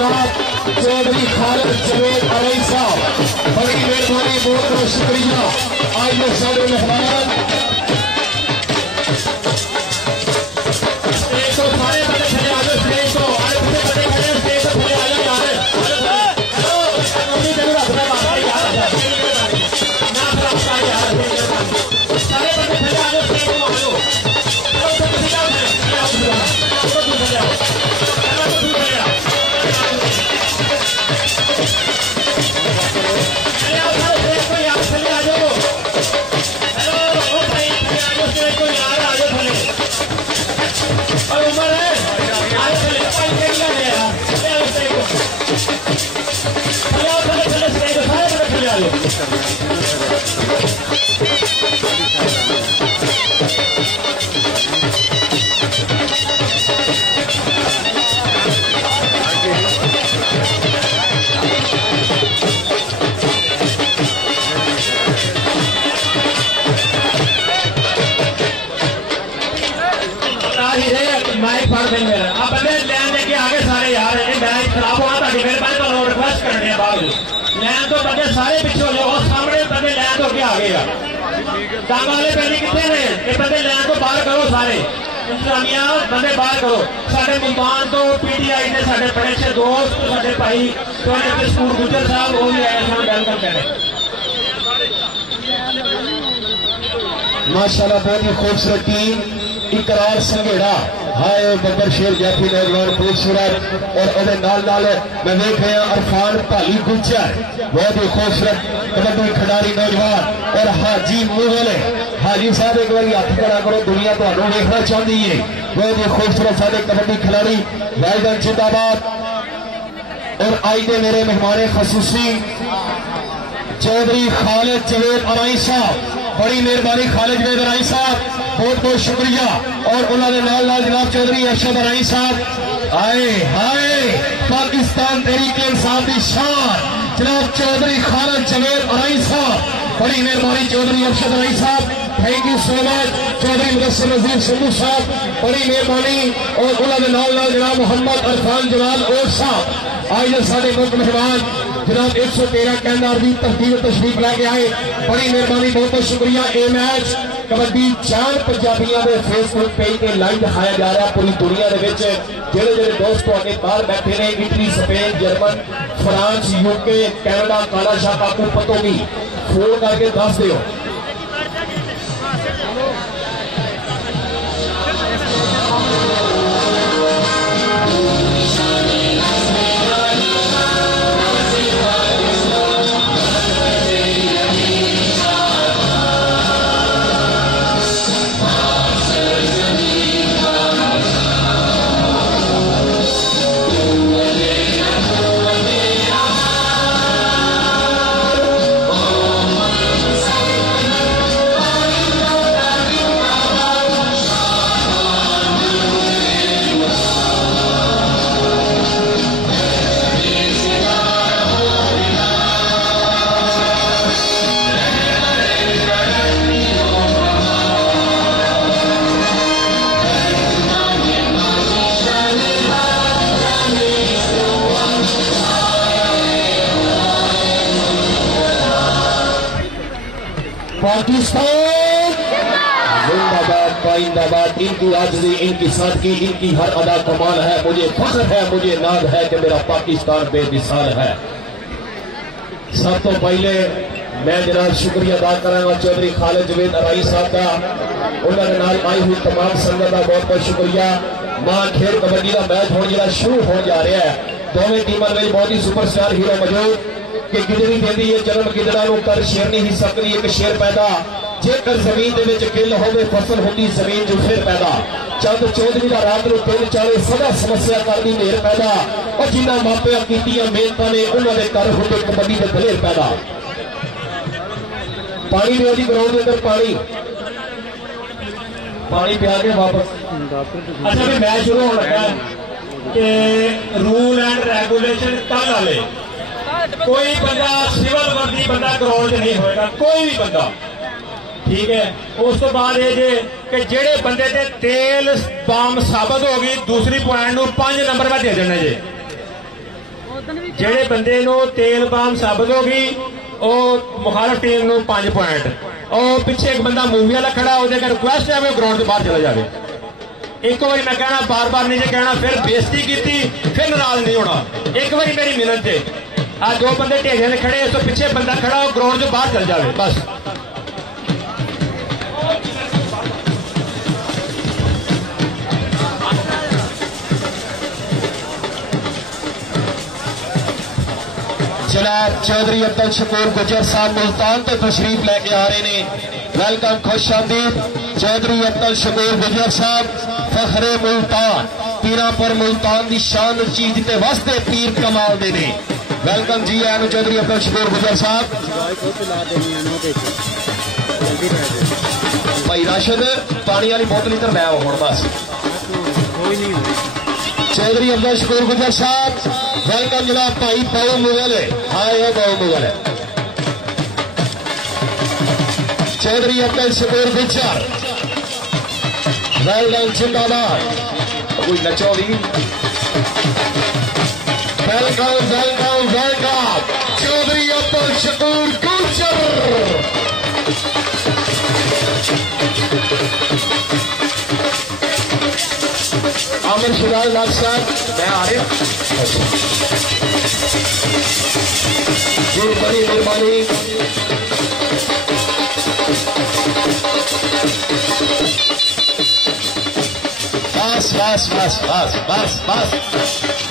जनाब चौधरी खालिद जवेद अरई साहब, बड़ी मेहरबानी, बहुत बहुत शुक्रिया। आज ये सारे मेहमान सारे बड़े खड़े आ जाओ स्टेज को, आए बड़े बड़े खड़े स्टेज को खड़े आ जाओ यार। नौनी जरूर अपना बात है यार, ना अपना यार सारे बड़े खड़े आ जाओ स्टेज को, आ जाओ तो किसी का नहीं आओ तो दूर जाओ, तो दूर जाओ। अरे आओ सारे स्टेज को यार चले आ जाओ। हेलो ओ भाई आ जाओ स्टेज को यार, आ जाओ चले। और उम्र है आज चले भाई के लिए ले यार, ले आओ स्टेज को, चले स्टेज को सारे बड़े चले आ जाओ। माइक फाड़ देंगे मेरा, अब बंदे लैन लेके आगे सारे यार, मैच खराब हुआ था मेरे पास तो रिक्वेस्ट करने बावजूद लैन तो बंदे सारे पीछे हो जाओ, सामने बंदे लैन तो क्या आगे यार, टांग वाले पहले कितने ने ये बंदे लैन को बाहर करो, सारे इंतजामिया बंदे बाहर करो। साढ़े मुल्तान तो पीटीआई ने साढ़े बड़े अच्छे दोस्त साढ़े भाई तो स्कूल गुजर साहब वो भी आए थे वेलकम करें। माशाल्लाह बहुत ही खूबसूरत टीम। इकरार संघेड़ा हाय बब्बर शेर जैफी नौजवान खूबसूरत, और नाल मैं देख रहा अरफान भाली गुज्जर बहुत ही खूबसूरत कबड्डी खिडारी नौजवान, और हाजी मुगल हाजी साहब एक बार हाथ खड़ा करो, दुनिया तो देखना चाहती है। बहुत ही खूबसूरत सारे कबड्डी खिलाड़ी राजधान जिंदाबाद। और आई दे मेरे मेहमान खसूसी चौधरी खालिद जवेद अरई साहब, बड़ी मेहरबानी खालिद जवेद अरई साहब बहुत बहुत शुक्रिया। और उन्होंने नाल नाल जनाब चौधरी अरशद अरई साहब आए हाय पाकिस्तान तहरीक इंसाफ की शान जनाब चौधरी खालिद जवेद अरई साहब, बड़ी मेहरबानी चौधरी अरशद अरई साहब, thank you so much. Chaudhary Mudassir Nazir Sindhu साहब बड़ी मेहरबानी। और उन्होंने नाल नाल जनाब मोहम्मद अरफान जलाल और साहब आज सारे मुल्क मेहमान जनाब 113 कैंडार की तरतीब तशरीफ लैके आए, बड़ी मेहरबानी बहुत बहुत शुक्रिया। ए मैच कबड्डी चार पंजाबियों के फेसबुक पेज पर लाइव दिखाया जा रहा है पूरी दुनिया के जेड़े जेड़े दोस्त आगे बाहर बैठे ने, Italy Spain German France UK Canada काला शाह काकू पतोगी फोन करके दस दो। पाकिस्तान जिंदाबाद पाइंदाबाद। इनकी आज़ादी इनकी सादगी इनकी हर अदा कमाल है, मुझे फख्र है मुझे नाज है कि मेरा पाकिस्तान बेमिसाल है। सब तो पहले मैं जनाब शुक्रिया अदा करांगा चौधरी खालिद जवेद अरई साहब का, उन्होंने नाल आई हुई तमाम संगत का बहुत बहुत शुक्रिया। मां खेल कबड्डी का मैच हो जरा शुरू हो जा रहा है, दोवें टीमों में बहुत ही सुपरस्टार हीरो मौजूद कि गिदड़ी कहती है जन्म गिदड़ा कर शेर नहीं ही सकती एक शेर पैदा, जेकर जमीन के किल होवे फसल होती जमीन जो फिर पैदा। चंद चौधरी का रात को दिल चाले सदा समस्या करती मेहर पैदा, और जिन्हों मापिया की मेहनत ने उन्होंने कर होते कबड्डी के दलेर पैदा। पानी दे दी ग्राउंड के अंदर पानी पिया के वापस। अच्छा भी मैच शुरू होने लगा कि रूल एंड रेगुलेशन कल वाले कोई बंदा सिविल वर्दी बंदा ग्राउंड नहीं होएगा, कोई भी बंदा, ठीक है। उस तो बाद ये कि जेड़े बंदे ते तेल बम साबित हो गई दूसरी पॉइंट 5 नंबर में दे देने जे, ਜਿਹੜੇ ਬੰਦੇ ਨੂੰ तेल बाम साबित होगी मुखालफ टीम ਨੂੰ 5 पॉइंट। और पिछे एक बंदा मूवी वाला खड़ा हो जाएगा, रिक्वेस्ट है वो ग्राउंड के बाहर चला जाए। एक बार मैं कहना, बार बार नहीं कहना, फिर बेइज्जती की फिर नाराज नहीं होना। एक बार मेरी मिन्नत है, आ 2 बंदे ढेरे ने खड़े, तो पिछे बंदा खड़ा हो ग्राउंड के बाहर चल जाए बस। जनाब चौधरी अब्दुल शकूर गुजर साहब मुल्तान तो तशरीफ लैके आ रहे हैं। वेलकम, खुश आमदीद चौधरी अब्दुल शकूर गुजर साहब, फखरे मुल्तान, पीरापुर मुल्तान की शान चीज ते वसते पीर कमाल दे ने। वेलकम जी आया चौधरी अब्दुल शकूर गुजर साहब। भाई राशिद पानी वाली बोतल इधर लै आओ हुण बस। चौधरी अब्दुल शकूर गुजर साहब वेलकम जनाब। भाई बहु मुगल है, हाँ यह बहु मुगल है। चौधरी अब्दुल शकूर गुजर वेलकम, जिंदाबाद। कोई नचो भी। Welcome welcome welcome Chaudhary Abdul Shakoor Gujjar. Aamir Siraj लाल साहब मैं आ रहे जी, बड़ी मेहरबानी। बस बस बस बस बस बस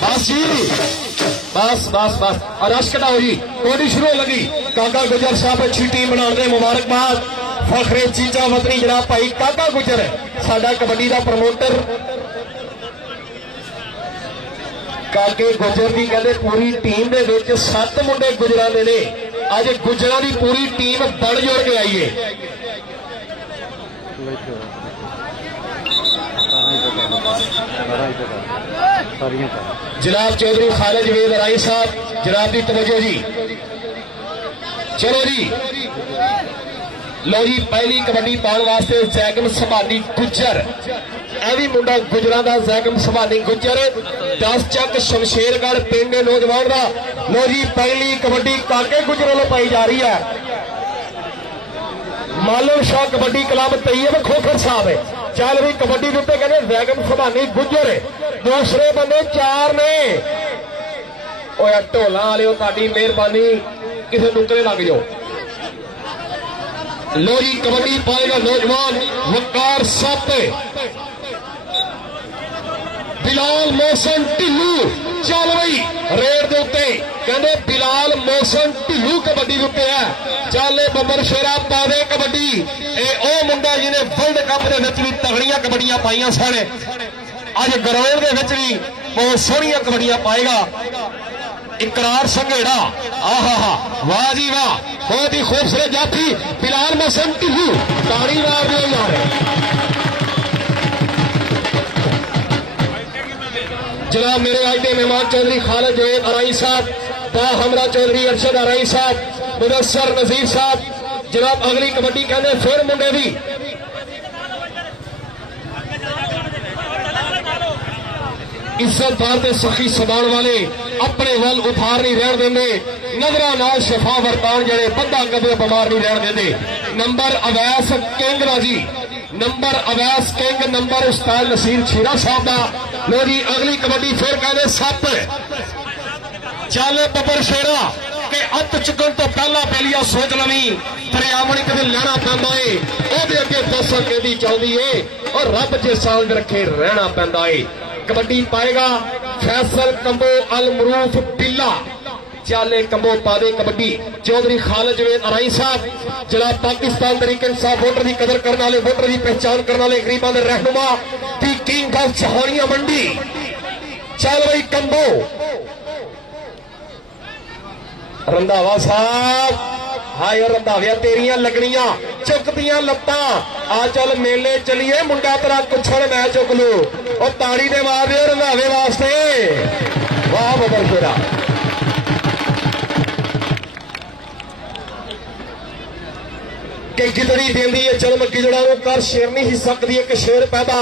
बस जी, बस बस बस। और रश कटाओ जी, कोडी शुरू लगी। काका गुजर साहब अच्छी टीम बनाने मुबारकबाद। फखरे चीजा वतनी जनाब भाई काका गुजर साडा कबड्डी का प्रमोटर। काके गुजर की कहते पूरी टीम दे विच 7 मुंडे गुजरां दे ने। अज गुजरां की पूरी टीम बड़ जोड़ के आई है। जनाब चौधरी खालिद जवेद राई साहब, जनाब की तवज्जो जी। चलो जी, लो जी पहली कबड्डी पाने वास्ते जैगम संभाली गुजर, यह भी मुंडा गुजरां दा जैगम संभाली गुजर। 10 चक शमशेरगढ़ पिंड नौजवान का। लो जी पहली कबड्डी काके गुजर वालों पाई जा रही है। मालन शाह कबड्डी क्लब तैयब खोखर साहब है। चल भी कबड्डी के उत्ते कहते जैगम संभाली गुजर। दूसरे बंदे 4 ने। ढोला वाले ताड़ी मेहरबानी, किसी नुकरे लग जाओ। लो जी कबड्डी पाएगा नौजवान वकार सापे, बिलाल मोहसन ढिल्लू। चल बई रेड के उत्ते कहते बिलाल मोहसन ढिल्लू कबड्डी के उत्ते है। चल बब्बर शेरा पा दे कबड्डी। ओ मुंडा जिन्हें वर्ल्ड कप के भी तगड़ियां कबड्डियां पाइया सन, अज ग्राउंड के भी बहुत सोहनियां कबड्डियां पाएगा। इकरार संघेड़ा, आहा हा वाह जी वाह, बहुत ही खूबसूरत जाफी बिलाल मोहसन ढिल्लू। ताड़ी मार दो यार। जनाब मेरे आज के मेहमान चौधरी खालिद जवेद अराई साहब, बा हमरा चौधरी अरशद अराई साहब, मुदस्सर नजीर साहब। जनाब अगली कबड्डी कहते फिर मुंडे भी इज्जतदार सखी सदान वाले अपने वल उधार नहीं रहन देंगे। नजरा नाल शफा वरतान जड़े बंदा कदे बीमार नहीं रहन देंगे। नंबर अवैस किंग राजी, नंबर अवैस किंग, नंबर उस्ताद नसीर छीरा साहब का। लो जी अगली कबड्डी फिर कहते सप। चल बब्बर शेरा के अत चुकन तो पहला पहलिया सोच लवी, दरियावणी कदे लैना पैंदा है, ओहदे अगे दस कहती चाहती है और रब जे साल रखे रहना पैंदा है। कबड्डी पाएगा फैसल कंबो अल मरूफ बिल्ला। चाले कंबो पादे कबड्डी चौधरी खालिद जवेद अराई साहब, जनाब पाकिस्तान तरीके इंसाफ वोटर की कदर करने वाले, वोटर की पहचान करने वाले, गरीबों के रहनुमा, दी किंग ऑफ सहानिया मंडी। चल भाई कंबो रंधावा साहब, हाय रंधाविया तेरिया लगनिया चुकदियां लत्ता। आ चल मेले चलिए मुंडा तेरा कुछड़ मैं चुक लू और ताड़ी ने मार दे रंधावे वास्ते। वाह बबर फेरा। कि गिदड़ी देंदी है चल गिदड़ा कर शेर नहीं सकती एक शेर पैदा।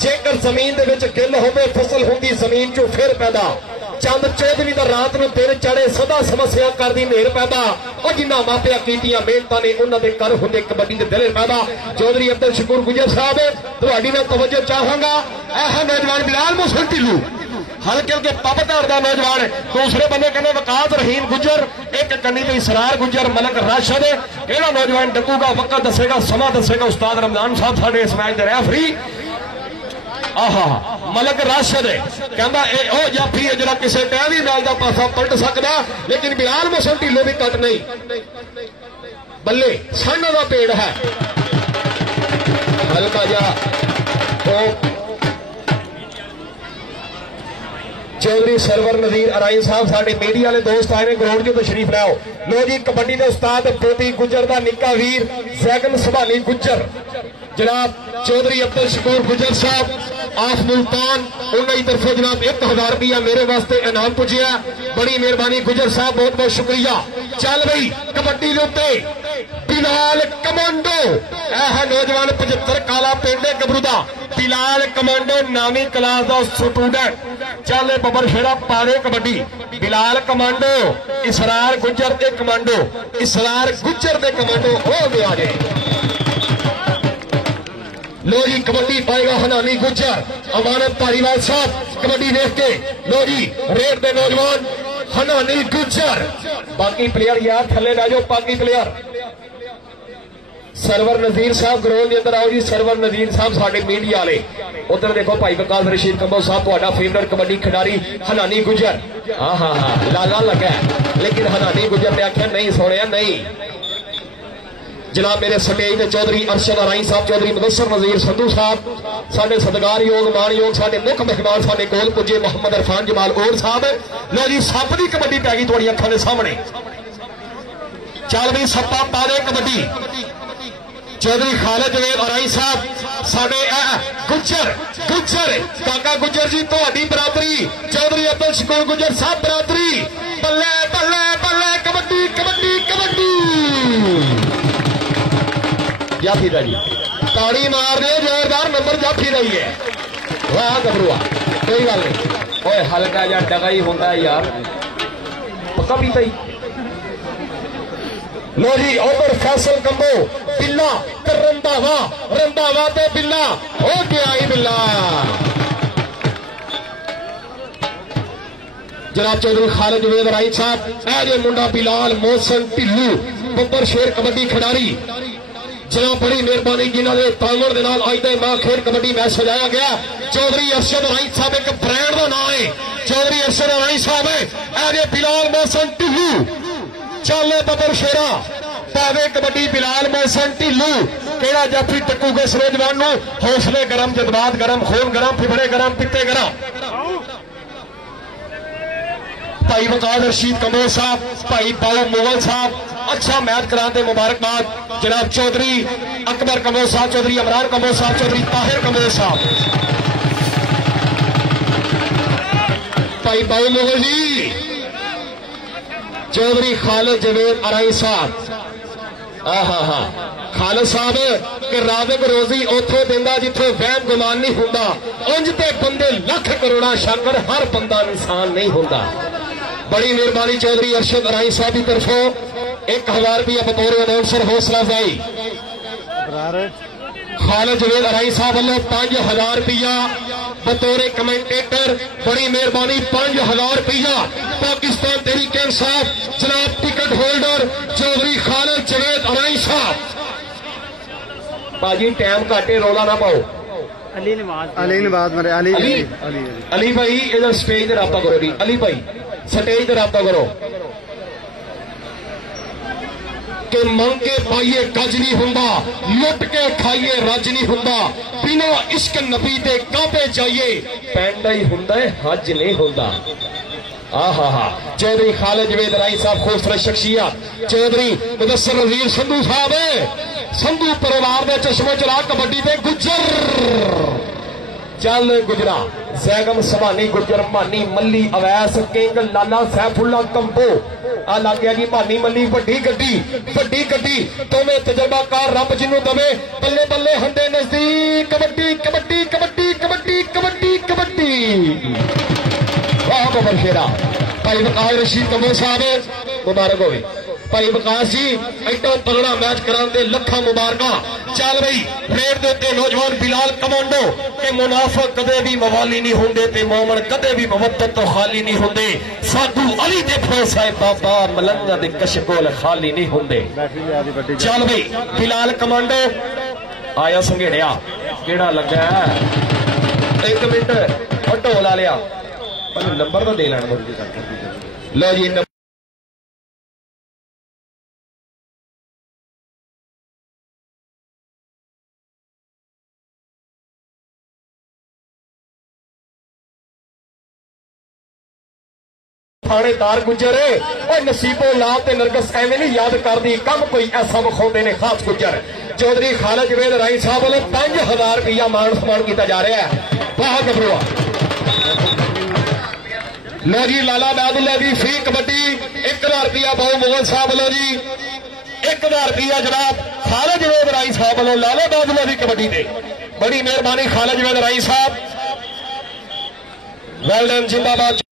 जेकर जमीन दे विच गिल होवे फसल होंदी जमीन चो फिर पैदा। चंद चौधरी का रात को दिन चढ़े सदा समस्या कर दी मेहर पैदा और जिन्ना मापिया कीतियां मेहनतां ने उन्होंने कर होंगे कबड्डी के दिल पैदा। चौधरी अब्दुल शकूर गुजर साहब तुहाडी मैं तवज्जो चाहांगा ऐसा नौजवान बिलाल मोहसिन ढिल्लू हल्के हल्के पबधार का नौजवान, दूसरे बंदे कहने वकात रहीम गुजर, एक कन्नी तो इसरार गुजर, मलक राशिद केड़ा नौजवान डकूगा वक्त दसेगा समा दसेगा उस्ताद रमजान साहब साडे इस मैच दे रेफरी आहा मलक राशिद कहता ओ जाफी है जरा किसी टाइम भी मैच का पासा पलट सकता लेकिन बिलाल मोहसिन ढिल्लो भी कट नहीं बल्ले सन का पेड़ है हल्का जा चौधरी सरवर नजीर अराई साहब साडे मीडिया वाले दोस्त आए ने ग्राउंड जो तशरीफ लाओ। लो जी कबड्डी के उस्ताद पोती गुजर का निक्का वीर सैगन संभाली गुजर जनाब चौधरी अब्दुल शकूर गुजर साहब आफ मुल्तान उन्होंने तरफों जनाब 1000 रुपया मेरे वास्ते इनाम पुजिया, बड़ी मेहरबानी गुजर साहब बहुत बहुत शुक्रिया। चल बई कबड्डी लुटे बिलाल कमांडो ऐ नौजवान 75 काला पेंडे गबरूदा बिलाल कमांडो नामी क्लास का स्टूडेंट चल बबर शेरा पाले कबड्डी बिलाल कमांडो इसरार गुजर के कमांडो इसरार गुजर के कमांडो हो गया जे लो जी कबड्डी पाएगा हनानी गुजर अमानत पारीवाल साहब कबड्डी देख के लो जी रेड दे नौजवान हनानी गुजर बाकी प्लेयर यार थले ला जाओ बाकी प्लेयर सरवर नजीर साहब ग्राउंड के अंदर आओ जी सरवर नजीर साहब साडे मीडिया वाले उधर देखो भाई विकास रशीद कंबो साहब तुहाडा फेवरेट कबड्डी खिडारी हनानी गुजर हाँ हाँ हाँ लाला लगा लेकिन हनानी गुजर ने आख्या नहीं सोने नहीं जनाब मेरे स्टेज के चौधरी अरशद अराई साहब चौधरी मुदस्सर नजीर संधू साहब साडे सत्कार योग मान योग साडे मुख मेहमान साडे कोल पुजे मोहम्मद इरफान जमाल ओर साहब लो जी सप की कबड्डी पै गई तुहाडी अखां दे सामने चल भी सप्पा पा दे कबड्डी चौधरी खालिद जवेद अराई साहब साडे गुजर गुजर काका गुजर जी तुहाडी बरादरी चौधरी अब्दुल शकूर गुजर साहब बरादरी बल्ले बल्ले बल्ले कबड्डी कबड्डी कबड्डी जाफी दा जी ताड़ी मार दे जोरदार नंबर जाफी दा ही है वाह गबरुआ कोई गल नहीं ओए हल्का जा डगा ही होंदा है यार पक्का पीता ही लो जी उधर फैसल कंबो बिल्ला रंधावा ते बिल्ला हो गया ही बिल्ला जनाब चौधरी खालिद जवेद राई साहब ऐ जे मुंडा बिलाल मोहसिन ढिल्लू बब्बर शेर कबड्डी खिडारी जनाब बड़ी मेहरबानी जिन्होंने तांगड़ के नाल अज मां खेल कबड्डी मैच सजाया गया। चौधरी अरशद राई साहब एक ब्रांड का नाम है चौधरी अरशद राई साहब ऐ बिलाल मोहसिन ढिल्लू चले बबर शेरा पावे कबड्डी बिलाल मोहसिन ढिल्लू केड़ा जाफी टकूगे इस नौजवान हौसले गरम जज्बात गरम खून गरम फिफड़े गरम पित्ते गरम भाई वकास रशीद कमोर साहब भाई बाऊ मुगल साहब अच्छा मैच कराते मुबारकबाद जनाब चौधरी अकबर कमोर साहब चौधरी इमरान कमोर साहब चौधरी ताहिर कमोर साहब भाई बाऊ मुगल जी चौधरी खालिद जवेद अराई साहब हाँ खालिद साहब कि राज़िक रोजी उथों दिंदा जिथे वहम गुमान नहीं हुंदा उंज ते बंदे लख करोड़ा शाकर हर बंदा इंसान नहीं हुंदा। बड़ी मेहरबानी चौधरी अरशद अराई साहब की तरफों 1000 रुपया बतौर अनाउंसर हौसला अफजाई खालिद जवेद अराई साहब वालों 5000 रुपया बतौर कमेंटेटर बड़ी मेहरबानी 5000 रुपया पाकिस्तान तहरीक इंसाफ जनाब टिकट होल्डर चौधरी खालिद जवेद अराई साहब बाजी टाइम घाटे रोला ना पाओ अली भाई इधर स्टेज रबता करो जी अली भाई स्टेज रबता करो कि मंग के पाइए गज नहीं हुंदा लुट के खाइए रज नहीं हुंदा बिना इश्क नबी दे काबे जाइए पैंडा ही हुंदा है हज नहीं हुंदा। चौधरी खालिद जवेद राई साहब खूबसूरत शख्सियत चौधरी मुदस्सर नजीर संधू साहब संधू परिवार के चश्मो चला कबड्डी दे गुजर चल गुजरा जैगम सभानी गुजर मानी मल्ली अवैस किंग लाला सैफुल्ला कंबो आ लग गया जी मानी मल्ली वड्डी गड्डी तुम्हें तजर्बाकार रब जिन्हों दवे बल्ले बल्ले हंडे नजदीक कबड्डी कबड्डी कबड्डी कबड्डी कबड्डी कबड्डी वाह बबर शेरा भाई वकास रशीद कमो साहब मुबारक होवे भाई विकास जी एडा तगड़ा मैच कराने लखा मुबारक। चल बई रेड दे उत्ते नौजवान बिलाल कमांडो के मुनाफिक कदे भी मवाली नहीं होंदे ते मोमन कदे भी मवद्दत तो खाली नहीं होंदे। साधु अली दे फौसाए बाबा मलंगा दे कशकोल खाली नहीं होंदे। चल बई बिलाल कमांडो आया संघेड़िया केड़ा लगा है 1 मिनट और ढोल आ लिया नंबर तो दे लैन लो जी। थानेदार गुजरे और नसीबो लाल ते नरगस एवें नहीं याद कर दी कम कोई ऐसा विखाते ने खास गुजर। चौधरी खालिद जवेद राई साहब वाले 5000 रुपया मान सम्मान किया जा रहा है। वाह गबरुआ लो जी लाला बैदुल्ला दी फी कबड्डी 1000 रुपया बहु मुगल साहब लो जी 1000 रुपया जनाब खालिद जवेद राई साहब वालों लाला बैदुल्ला दी कबड्डी दे बड़ी मेहरबानी खालिद जवेद राई साहब वेल डन जिंदाबाद।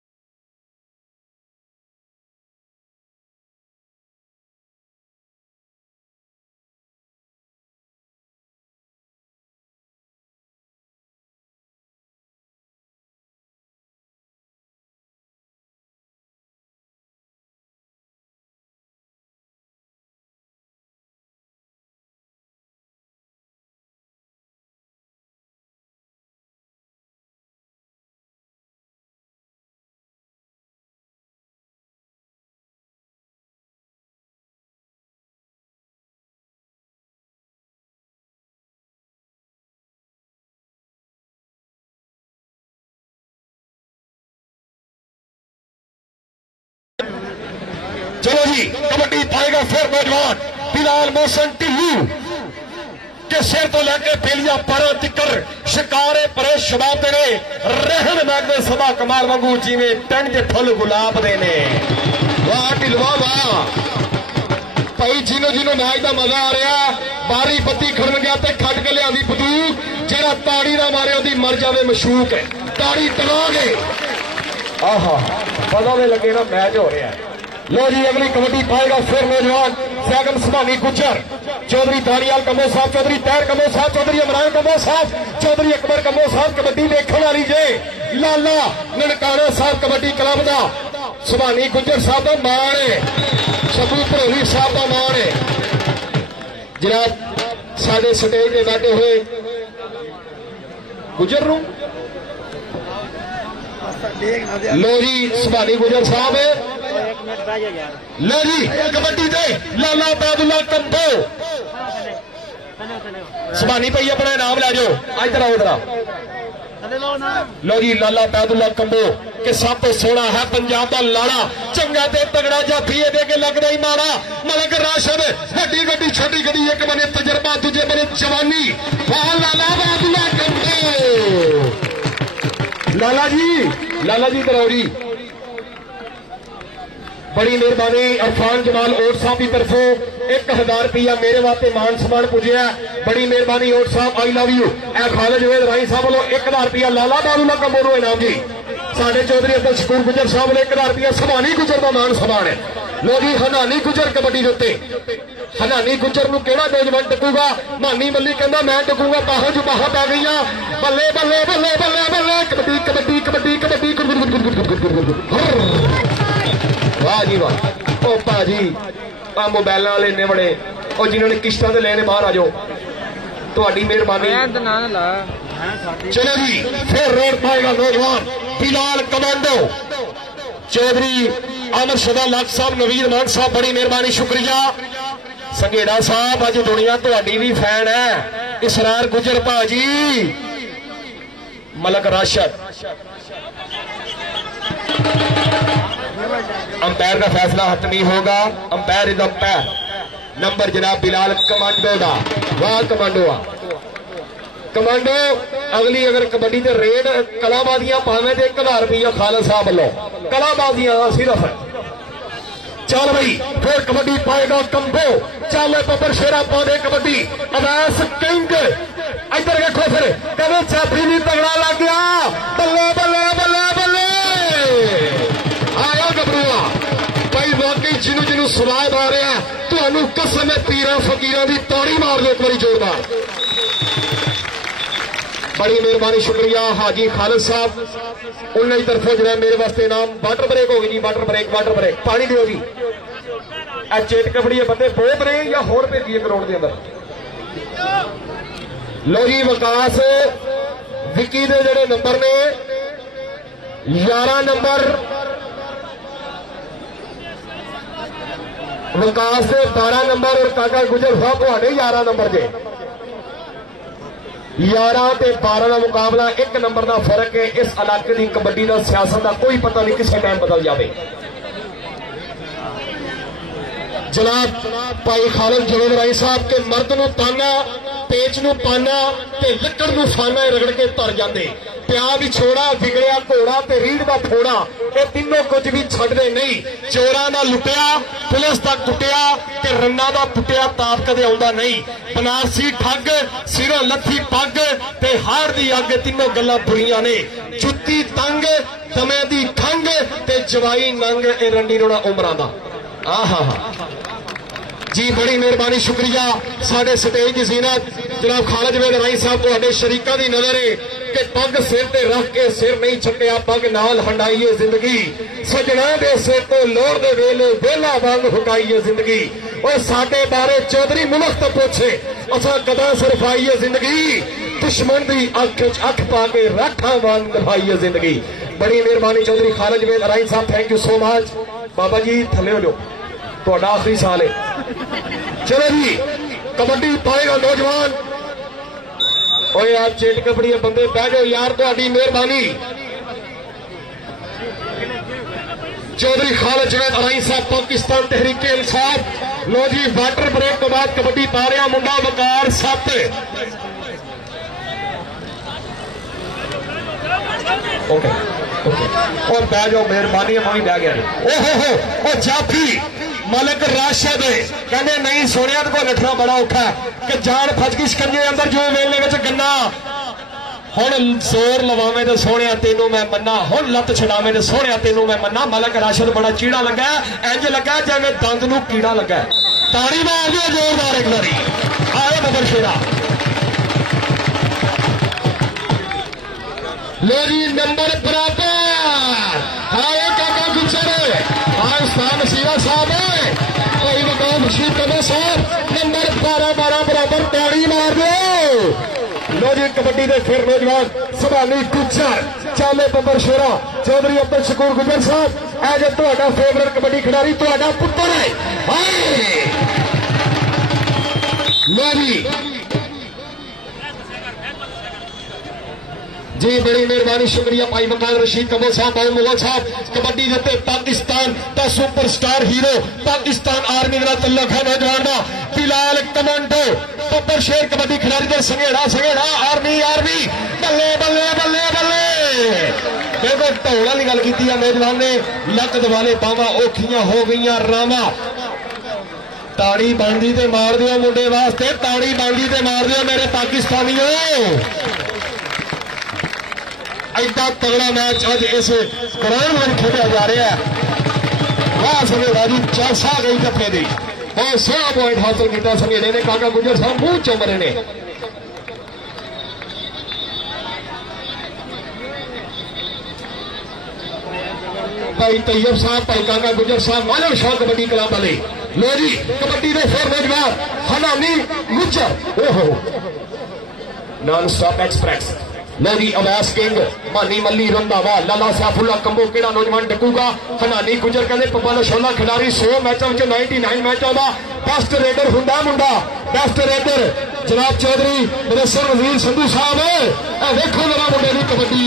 चलो जी कबड्डी पाएगा फिर नौजवान बिलाल मोहसन टिल्लू के सिर तो लेके बेलिया पर तिकर शिकारे परे शबाब देने रहन मैगदे सदा कमाल वांगू जिवें टन के फुल गुलाब देने। वाह ढिलवा वाह भाई जिन्हों जिन्हों मैच का मजा आ रहा बारी पत्ती खड़न गया तो खट के लिया बंदूक जरा ताड़ी ना मारे ओदी मर जावे मशूक है ताड़ी तला गए आहा पता नहीं लगे ना मैच हो रहा है। लो जी अगली कबड्डी पाएगा फिर नौजवान सैगन सुभानी गुजर चौधरी दानियाल कमो साहब चौधरी तैर कमो साहब चौधरी इमरान कमो साहब चौधरी अकबर कमो साहब कबड्डी देखने वाली जे लाला ननकाना साहब कबड्डी क्लब का सुभानी गुजर साहब का मान है शबू भरोली साहब का मान है जनाब साडे स्टेज पे बैठे हुए गुजर रू लो जी सुभानी गुजर साहब लो जी कबड्डी दे लाला बैदुल्ला कंबो सुभानी भाई अपना नाम लै जाओ इधर आओ इधर लो जी लाला बैदुल्ला कंबो के सब तो सोना है पंजाब का लाड़ा चंगा ते तगड़ा जाफी दे के लगदा ही मारा मलक राशिद वड्डी गड्डी छोटी गड्डी एक बने तजर्बा दूजे बने जवानी वाह लाला बैदुल्ला कंबो लाला जी करौरी बड़ी मेहरबानी अरफान जमाल ओट साहब की तरफों 1000 रुपया मेरे वास्ते मान सम्मान पुजे बड़ी मेहरबानी ओट साहब I love U A Khalid Javed राई साहब वालों 1000 रुपया लाला बैदुल्ला कंबो नु इनाम जी साडे चौधरी अब्दुल शकूर गुजर साहब वाले 1000 रुपया सुभानी गुजर का मान सम्मान है। लो जी हनानी गुजर कबड्डी के उत्ते हनानी गुजर नु केड़ा नौजवान टकूगा मानी मल्ली कहंदा मैं टकूंगा बाहों च बाहां पै गईयां बल्ले बल्ले बल्ले बल्ले बल्ले कबड्डी कबड्डी कबड्डी कबड्डी वाह जी वाह ओ भाजी आ मोबाइल वाले इन्ने बड़े और जिन्होंने किश्तां ते लेने बाहर आ जाओ तुहाडी मेहरबानी। चलो जी फिर रोड पाएगा नौजवान बिलाल कमांडो चौधरी अमर शदा लाख साहब नवीद मान साहब बड़ी मेहरबानी शुक्रिया। संघेड़ा साहब अज दुनिया तुहाडी भी फैन है इसरार गुजर भाजी मलक राशिद अंपायर का फैसला हतमी होगा अंपायर इज अंपायर नंबर जनाब बिलाल कमांडो का वाह कमांडो अगली अगर कबड्डी के रेड कलाबाजियां पावे तो 1000 रुपया खालिद साहब वालों कलाबाजियां सिर्फ चल भाई फिर कबड्डी पाएगा कंबो चल बबर शेरा पादे कबड्डी अवैस किंग इधर देखो फिर कभी चाबी भी तगड़ा लग गया बल्ले बल्ले बल्ले बल्ले जिन्हों जिन्हों स्वाद आ रहा तुहानू कसम है पीरां फकीरां दी ताड़ी मार दो एक बारी जोरदार। बड़ी मेहरबानी शुक्रिया हाजी खालिद साहब उन्होंने तरफों जो मेरे वास्ते नाम वाटर ब्रेक होगी जी। वाटर ब्रेक पानी दो जी। चेट कबड़ी बंदे बहुत रहे या होर भेजिए ग्राउंड के अंदर। लो जी विकास विकी दे जेडे नंबर ने 11 नंबर विकास से 12 नंबर और काका गुजर साहब थोड़े 11 नंबर जे 11 ते 12 का मुकाबला 1 नंबर का फर्क है। इस इलाके की कबड्डी का सियासत का कोई पता नहीं किसी टाइम बदल जाए। जनाब भाई खालिद जवेद साहब के मर्द नूं पाना पेच नूं पाना ते लकड़ नूं फाना रगड़ के तर जाते। प्या भी छोड़ा बिगड़िया घोड़ा ते रीढ़ का फोड़ा ये तीनों कुछ भी छड्डदे नहीं। चोरां दा लुटिया पुलिस दा कुटिया ते रन्ना दा पुटिया ताप कदे आउंदा नहीं। बनारसी ठग सिरों लत्थी पग ते हार दी अग तीनों गल्लां बुरियां ने। जुत्ती तंग दमे दी खंग ते जवाई नंग ए रंडी रोड़ा उमरां दा। आहा जी बड़ी मेहरबानी शुक्रिया साडे स्टेज की जीनत जनाब खालिद जवेद राई साहब तुहाडे शरीकां दी नज़र है कि पग सिर ते रख के सिर नहीं छड्डिया पग नाल हंडाईए जिंदगी। सजना दे सिर तो लोड़ दे वेले वेला वांग हुकाईए जिंदगी। और साडे बारे चौधरी मुल्क तो पूछे असा कदा सरफाईए जिंदगी। दुश्मन दी अख अख पा के राठा वांग निभाईए जिंदगी। बड़ी मेहरबानी चौधरी खालिद जवेद राई साहब थैंक यू सो मच। बाबा जी थले हो जाओ तुहाडा आखिरी साल है। चलो जी कबड्डी पाएगा नौजवान और यार चेट कबड्डी बंदे बह जाओ यार तुहाडी मेहरबानी। चौधरी खालिद जवेद राई साहब पाकिस्तान तहरीके इंसाफ। लो जी वाटर ब्रेक तो बाद कबड्डी पा रहा मुंडा वकार 7 ओके और बह जाओ मेहरबानी मैं भी बह गया। ओहो जाफी मलिक राशिद कहने नहीं सोनिया को नठना बड़ा औखा कि जान फज गई शिकंजे अंदर जो वेले में गन्ना हुण जोर लवावे तो सोने तेनों मैं मन्ना हुण लत छड़ावे तो सोने तेनों मैं मन्ना। मलिक राशिद बड़ा चीड़ा लगा इंज लगा जिवें दंद नूं कीड़ा लगा। ताड़ी मार दियो जोरदार एक बारी आए बबर शेरा। लो जी नंबर बराबर आए काका गुजर आए उस्ताद नसीरा साहब भाई वकार बशीर कदम साहब नंबर 12 बराबर ताड़ी मार दो। लो जी कबड्डी के फिर नौजवान सभानी गुजर चाले बबर शेरा चौधरी अब्दुल शकूर गुजर साहब एज तुहाडा फेवरेट कबड्डी खिडारी तुहाडा पुत्र है। लो जी बड़ी मेहरबानी शुक्रिया भाई वकार रशीद कबूल साहब भाई मुगल साहब कबड्डी देते पाकिस्तान का सुपरस्टार हीरो पाकिस्तान आर्मी का तल्लक है नौजवान का बिलाल कमांडो बब्बर शेर कबड्डी खिलाड़ी का संघेड़ा आर्मी बल्ले बल्ले बल्ले बल्ले। देखो ढोल वाली गल की नौजवान ने लक दवाले बावां औखियां हो गई रावा। ताड़ी बनदी ते मार दियो मुंडे वास्ते ताड़ी बनदी ते मार दियो मेरे पाकिस्तानियों। ऐसा तगड़ा मैच अज इस ग्राउंड में खेला जा रहा है। वाह संघेड़ा जी चौसा गई जफे दी बहुत सोहना पॉइंट हासिल किया संघेड़े ने। काका गुजर साहब मुंह चुमरे ने। भाई तैयब साहब भाई काका गुजर साहब मालम शाह कबड्डी क्लब वाले। लो जी कबड्डी के फिर नौजवान हनानी गुजर ओहो non stop express. Lodhi Awais king मानी मल्ली रंधावा लाला सैफुल्ला कंबो केड़ा नौजवान डकूगा। हनानी गुजर कहते पप्पा शोला खिलाड़ी 100 मैचों में 99 मैचों का बेस्ट रेडर हुंदा मुंडा। बेस्ट रेडर जनाब चौधरी मुदस्सिर नज़ीर संधू साहब देखो जरा मुंडे की कबड्डी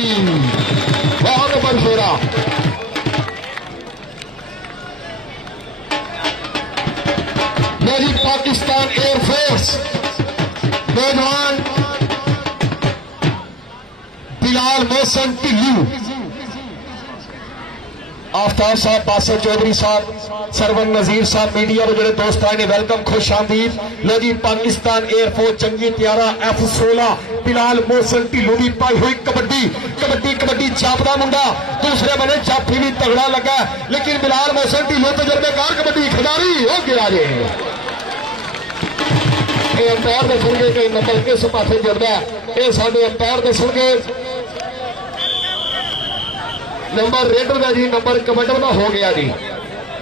बहुत नंबर फेरा। मेरी पाकिस्तान एयरफोर्स नौजवान बिलाल मोहसन टिल्लू आफ्ताब साहब, बासिर चौधरी साहब, सरवन नजीर साहब, मीडिया के जो दोस्त आए ने वेलकम, खुश आमदीद। लो जी पाकिस्तान एयरफोर्स जंगी त्यारा F-16 बिलाल मोहसिन ढिल्लों की पाई हुई कबड्डी कबड्डी कबड्डी जापदा मुंडा। दूसरे बने जाफी भी तगड़ा लगा, लेकिन बिलाल मोहसिन ढिल्लों तजर्बेकार कबड्डी खिलाड़ी हो गया जे। अंपायर दसणगे कि नंबर किस पासे जुड़ता है, ये साडे अंपायर दसणगे। नंबर रेडर का जी नंबर कबड्डर का हो गया जी,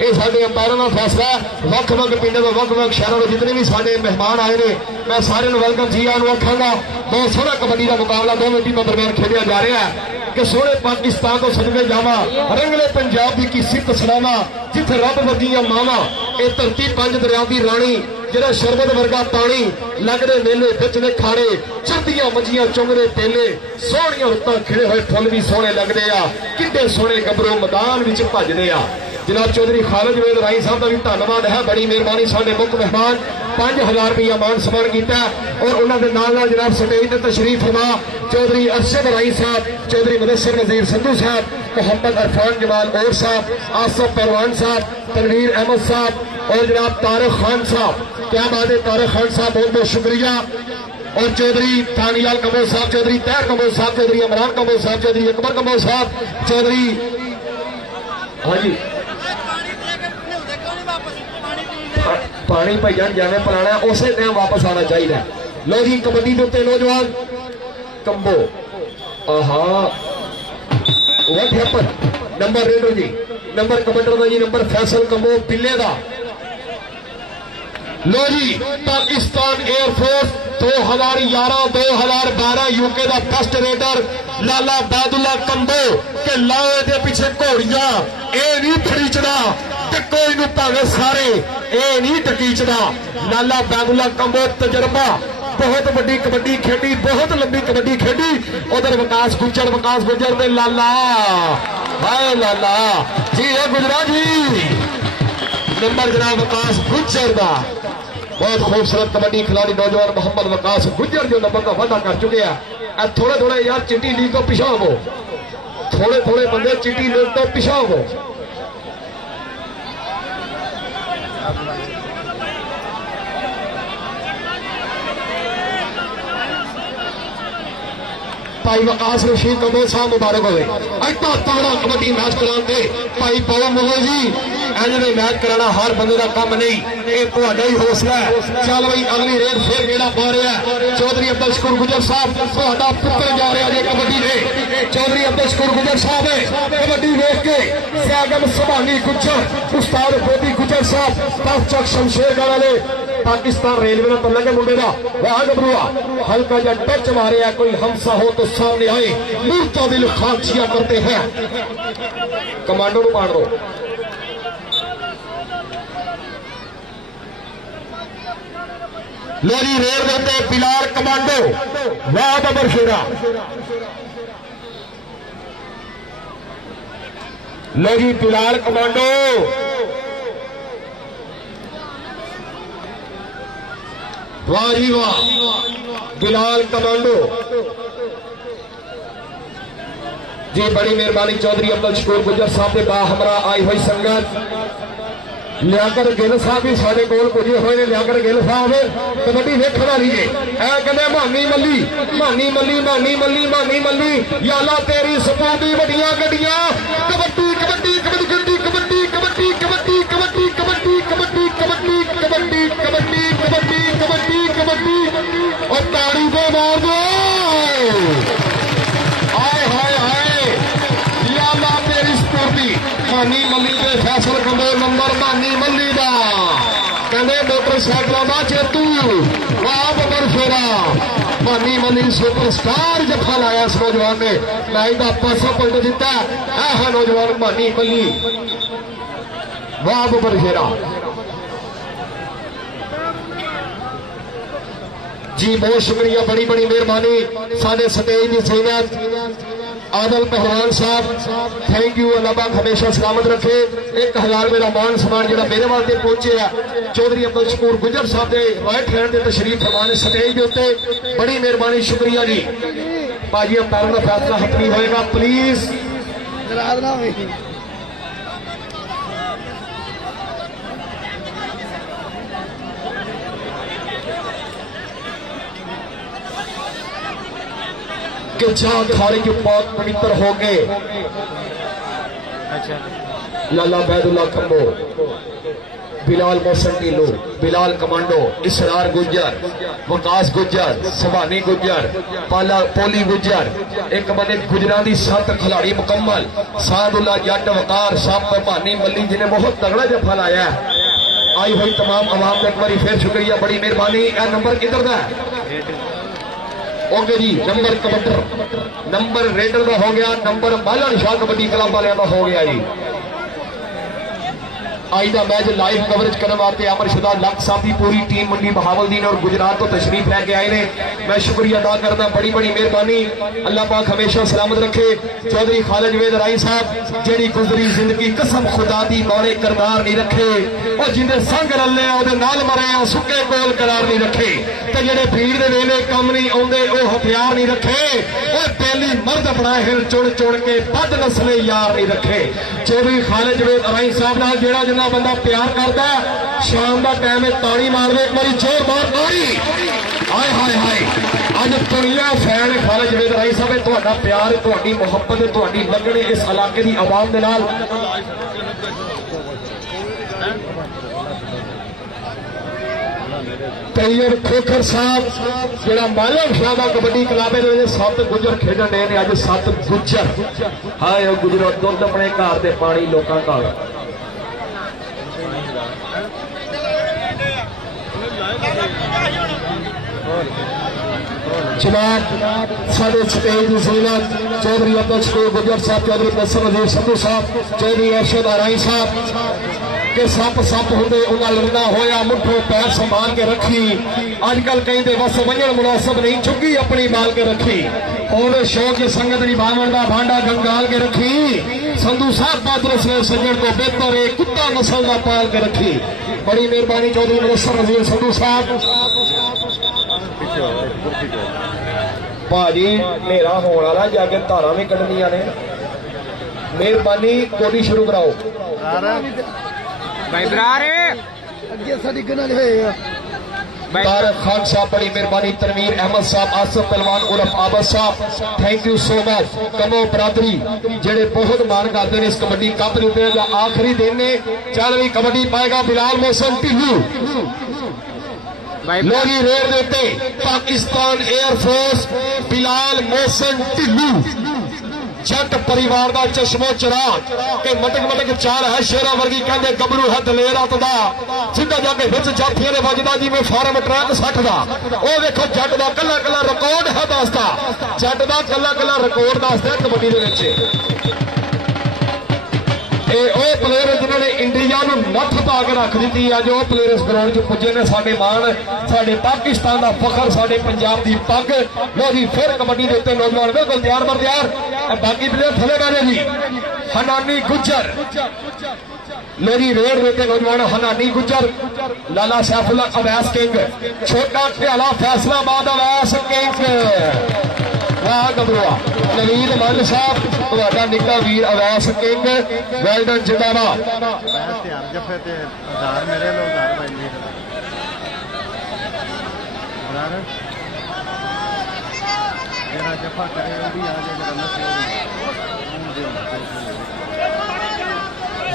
ये साडे अंपायरों का फैसला। वक् वक् पिंडों के वक् वक् शहरों के जितने भी साडे मेहमान आए ने, मैं सारे वेलकम जी आनू आखांगा। बहुत सोहना कबड्डी का मुकाबला दोवें टीमों दरमियान खेलिया जा रहा है कि सोहने पाकिस्तान को सदके जावा, रंगले पंजाब की किसित सुनावा, जिथे रब वर्गियां मावा, ये धरती पंज दरिया की राणी, जरा शरबत वर्गा पानी, लगदे मेले बिचने खाड़े, चढ़दियां मंजियां चुंगदे तेले, सोहणियां रुत्तां खिड़े हुए फुल भी सोहने लगदे आ, किड्डे सोहने गबरू मैदान विच भजदे आ। जनाब चौधरी खालिद वेद राई साहब का भी धन्यवाद है, बड़ी मेहरबानी, साडे मुख मेहमान 5000 रुपया मान सम्मान किया। और उन्होंने नाल जनाब स्टेज पर तशरीफ फरमा चौधरी अरशद राई साहब, चौधरी मुदस्सिर नजीर संधू साहब, मोहम्मद अरफान जमाल और साहब, आसफ पहलवान साहब, तनवीर अहमद साहब और जनाब तारिक खान साहब। क्या बात है, तारिक खान साहब बहुत बहुत शुक्रिया। और चौधरी थानियाल कमोल साहब, चौधरी तैर कमोल साहब, चौधरी इमरान कमोल साहब, चौधरी अकबर कमोल साहब, चौधरी हाँ जी पानी भैया जिमें पिलाना उस टाइम वापस आना चाहिए। लो जी कबड्डी के उत्ते नौजवान कंबो, आहा वट हैपन, नंबर रेडो जी, नंबर कबड्डर का जी नंबर फैसल कंबो पिल्ले का। लो जी पाकिस्तान एयरफोर्स 2011-2012 यूके का फर्स्ट रेडर लाला बैदुल्ला कंबो के लाए दे पीछे घोड़ियां, ये नहीं फरीचना कोई नूं भावे सारे, ये नहीं टकीचना। लाला बैदुल्ला कंबो तजर्बा, बहुत बड़ी कबड्डी खेडी, बहुत लंबी कबड्डी खेडी। उधर विकास गुजर दे लाला, हाय लाला जी, है गुजरा जी नंबर जनाब विकास गुजर का। बहुत खूबसूरत कबड्डी खिलाड़ी नौजवान मोहम्मद विकास गुजर जो नंबर का वादा कर चुके हैं। थोड़े थोड़े यार चिट्टी लीग तो पिछा हो, थोड़े थोड़े बंदे चिट्टी लीग तो पिछा हो। भाई वकास रशीद कमोल साहब मुबारक हो, इतना तगड़ा कबड्डी मैच कराते भाई पवन मोहन जी। एने मैच कराना हर बंदे का काम नहीं, ये तुहाडा ही हौसला है। चल भाई अगली रेड फिर गेड़ा पा रहा है चौधरी अब्दुल शकूर गुजर साहब, तुहाडा पुत्र जा रहा है कबड्डी ने। चौधरी अब्दुल शकूर गुजर साहब है कबड्डी देख के सैगम सुभानी गुजर, उस्ताद बोधी गुजर साहब, दस चक शमशेर वाले पाकिस्तान रेलवे में लगे मुंडे का वह गबरुआ हल्का जा टच मारे है, कोई हमसा हो तो सामने आए, मूर्ता दिल खांचिया करते हैं। कमांडो को मार दो। लोरी रेल देते पिलार कमांडो, वाह बबर शेरा। लोरी पिलार कमांडो, वाह जी वाह, बिलाल कमांडो जी, बड़ी मेहरबानी। चौधरी अब्दुल शकूर गुजर साहब के बा हमरा आई हुई संगत। लियाकत गिल साहब भी साढ़े कोल पुजे हुए ने। लियाकत गिल साहब कबड्डी देखने वाली है, कहते मानी मल्ली मानी मल्ली मानी मल्ली मानी मल्ली, याला तेरी सपूती वड्डियां गड्डियां। कबड्डी कबड्डी कबड्डी कबड्डी कबड्डी कबड्डी कबड्डी कबड्डी कबड्डी कबड्डी कबड्डी कबड्डी कबड्डी कबड्डी कबड्डी और ताड़ी को मार दो। हाय हाय हाय, याला तेरी सपूती मानी मल्ली के फैसल कमो नंबर मानी मल्ली का, कहते मोटरसाइकिलों का चेतू, वाह बबर फेरा। मानी मल्ली सुपरस्टार जफा लाया इस नौजवान ने, मैच का 500 पॉइंट जीता है नौजवान मानी मल्ली, वाह बबर फेरा जी। बहुत शुक्रिया, बड़ी बड़ी मेहरबानी। साढ़े स्टेज की सेहत आदल पहलवान साहब, थैंक यू, अल्लाह पाक हमेशा सलामत रखे। 1000 मेरा मान सम्मान जो मेरे वास्ते पहुंचे है चौधरी अब्दुल शकूर गुजर साहब के राइट हैंड के तशरीफ फरमाने स्टेज के उत्ते, बड़ी मेहरबानी शुक्रिया जी। भाजी अंपायर का फैसला हतमी होएगा, प्लीज कि जहां खारिज पाक पवित्र हो गए। लाला बैदुल्ला कंबो, बिलाल मोहसन ढिल्लो, बिलाल कमांडो, इसरार गुज्जर, वकास गुज्जर, सवानी गुज्जर, पोली गुज्जर, एक बने गुजरां दी 7 खिलाड़ी मुकम्मल, सादुल्ला जट, वकार साहब, भानी मल्ली जिन्हें बहुत तगड़ा जफा लाया है। आई हुई तमाम आवाम का एक बार फिर शुक्रिया, बड़ी मेहरबानी। यह नंबर किधर का है? ओके जी, नंबर कबड्डर, नंबर रेडर का हो गया, नंबर मालन शाह कबड्डी क्लब वाले का हो गया जी। आज का मैच लाइव कवरेज करने वास्ते अमरशुदा लख साहब की पूरी टीम मंडी बहावलदीन और गुजरात तो तशरीफ लैके आए ने। मैं शुक्रिया अदा करना, बड़ी बड़ी मेहरबानी। अल्लाह पाक हमेशा सलामत रखे। चौधरी खालिद वेद राई साहब जेड़ी गुजरी जिंदगी कसम खुदा दी माड़े करदार नहीं रखे, और जिंदे संग रले ओदे नाल मरे सुके कोल करार नहीं रखे, ते जेड़े भीड़ दे वेले कम नहीं आउंदे ओ हथियार नहीं रखे, और पहली मर्द बनाए हिल चुन चुन के बद नस्ले यार नहीं रखे। चौधरी खालिद वेद राई साहब नाल जेड़ा जिन्ना बंदा प्यार करता है, शाम का टाइम है ताड़ी मार दे एक बारी जोरदार ताड़ी। हाय हाय हाय, अज दुनिया फैन खालिद वेद राई साहब, तुहाडा प्यार, तुहाडी मुहब्बत, तुहाडी लगन इस इलाके की आवाम दे नाल। तैयब खोखर साहब जेड़ा मालन शाह का कबड्डी क्लब है, 7 गुजर खेडन डे ने अज 7 गुजर। हाय गुजरो दुध अपने घर से पानी लोगों का। जनाब साढ़े स्टेज की जीनत चौधरी अब्दुल शकूर गुजर साहब, चौधरी बसर नजीर संधू साहब, चौधरी अरशद आराई साहब के सप सप होंगे उन्हें लड़ना होया, मुठो पैर संभाल के रखी। अजकल कहते बस वजन मुनासिब नहीं, चुकी अपनी बाल के रखी, और शौक संगत निभावन का भांडा गंगाल के रखी। संधू साहब बहादुर से सज्जन को बेहतर है कुत्ता नस्ल का पाल के रखी। बड़ी मेहरबानी चौधरी बसर नजीर संधू साहब। भाजी मेरा होने वाला जाके धारा भी कढ़निया ने, मेहरबानी गोली शुरू कराओ। तारक खान साहब बड़ी मेहरबानी, तनवीर अहमद साहब, आसिफ पहलवान उर्फ आबद साहब, थैंक यू सो मच। कमो बरादरी जेड़े बहुत मान करते हैं इस कबड्डी कप के आखिरी दिन ने। चल भी कबड्डी पाएगा बिलाल मोहसन ढिल्लू, लोरी रेड देते पाकिस्तान एयरफोर्स, बिलाल मोहसन ढिल्लू जट परिवार का चश्मो चिराग के मटक मटक चाल है, शेरा वर्गी कहते गबरू है दलेर अतदा, सीधा जाके बिच जाफिया ने वजदा जिवें फार्म ट्रैक 60 का। वो देखो जट का कला कला रिकॉर्ड है दसदा, जट का कला कला रिकॉर्ड दसदा कबड्डी दे विच। प्लेयर जिन्होंने इंडिया नत्थ पा के रख दी है, जो प्लेयर इस ग्राउंड च पुजे ने, साडे मान, साडे पाकिस्तान का फखर, साडे पंजाब की पग। लो जी फिर कबड्डी देते नौजवान बिल्कुल तैयार बर तैयार। बाकी प्लेयर थले बैठे जी, हनानी गुज्जर, लोरी रेड देते नौजवान हनानी गुज्जर, लाला सैफुल्ला अवैस किंग, छोटा ख्याला फैसलाबाद अवैस किंग, वाह गबरुआ नवीद मन साहब, तुम्हारा निक्का वीर अवैस किंग, वेल्डन जिंदाबाद।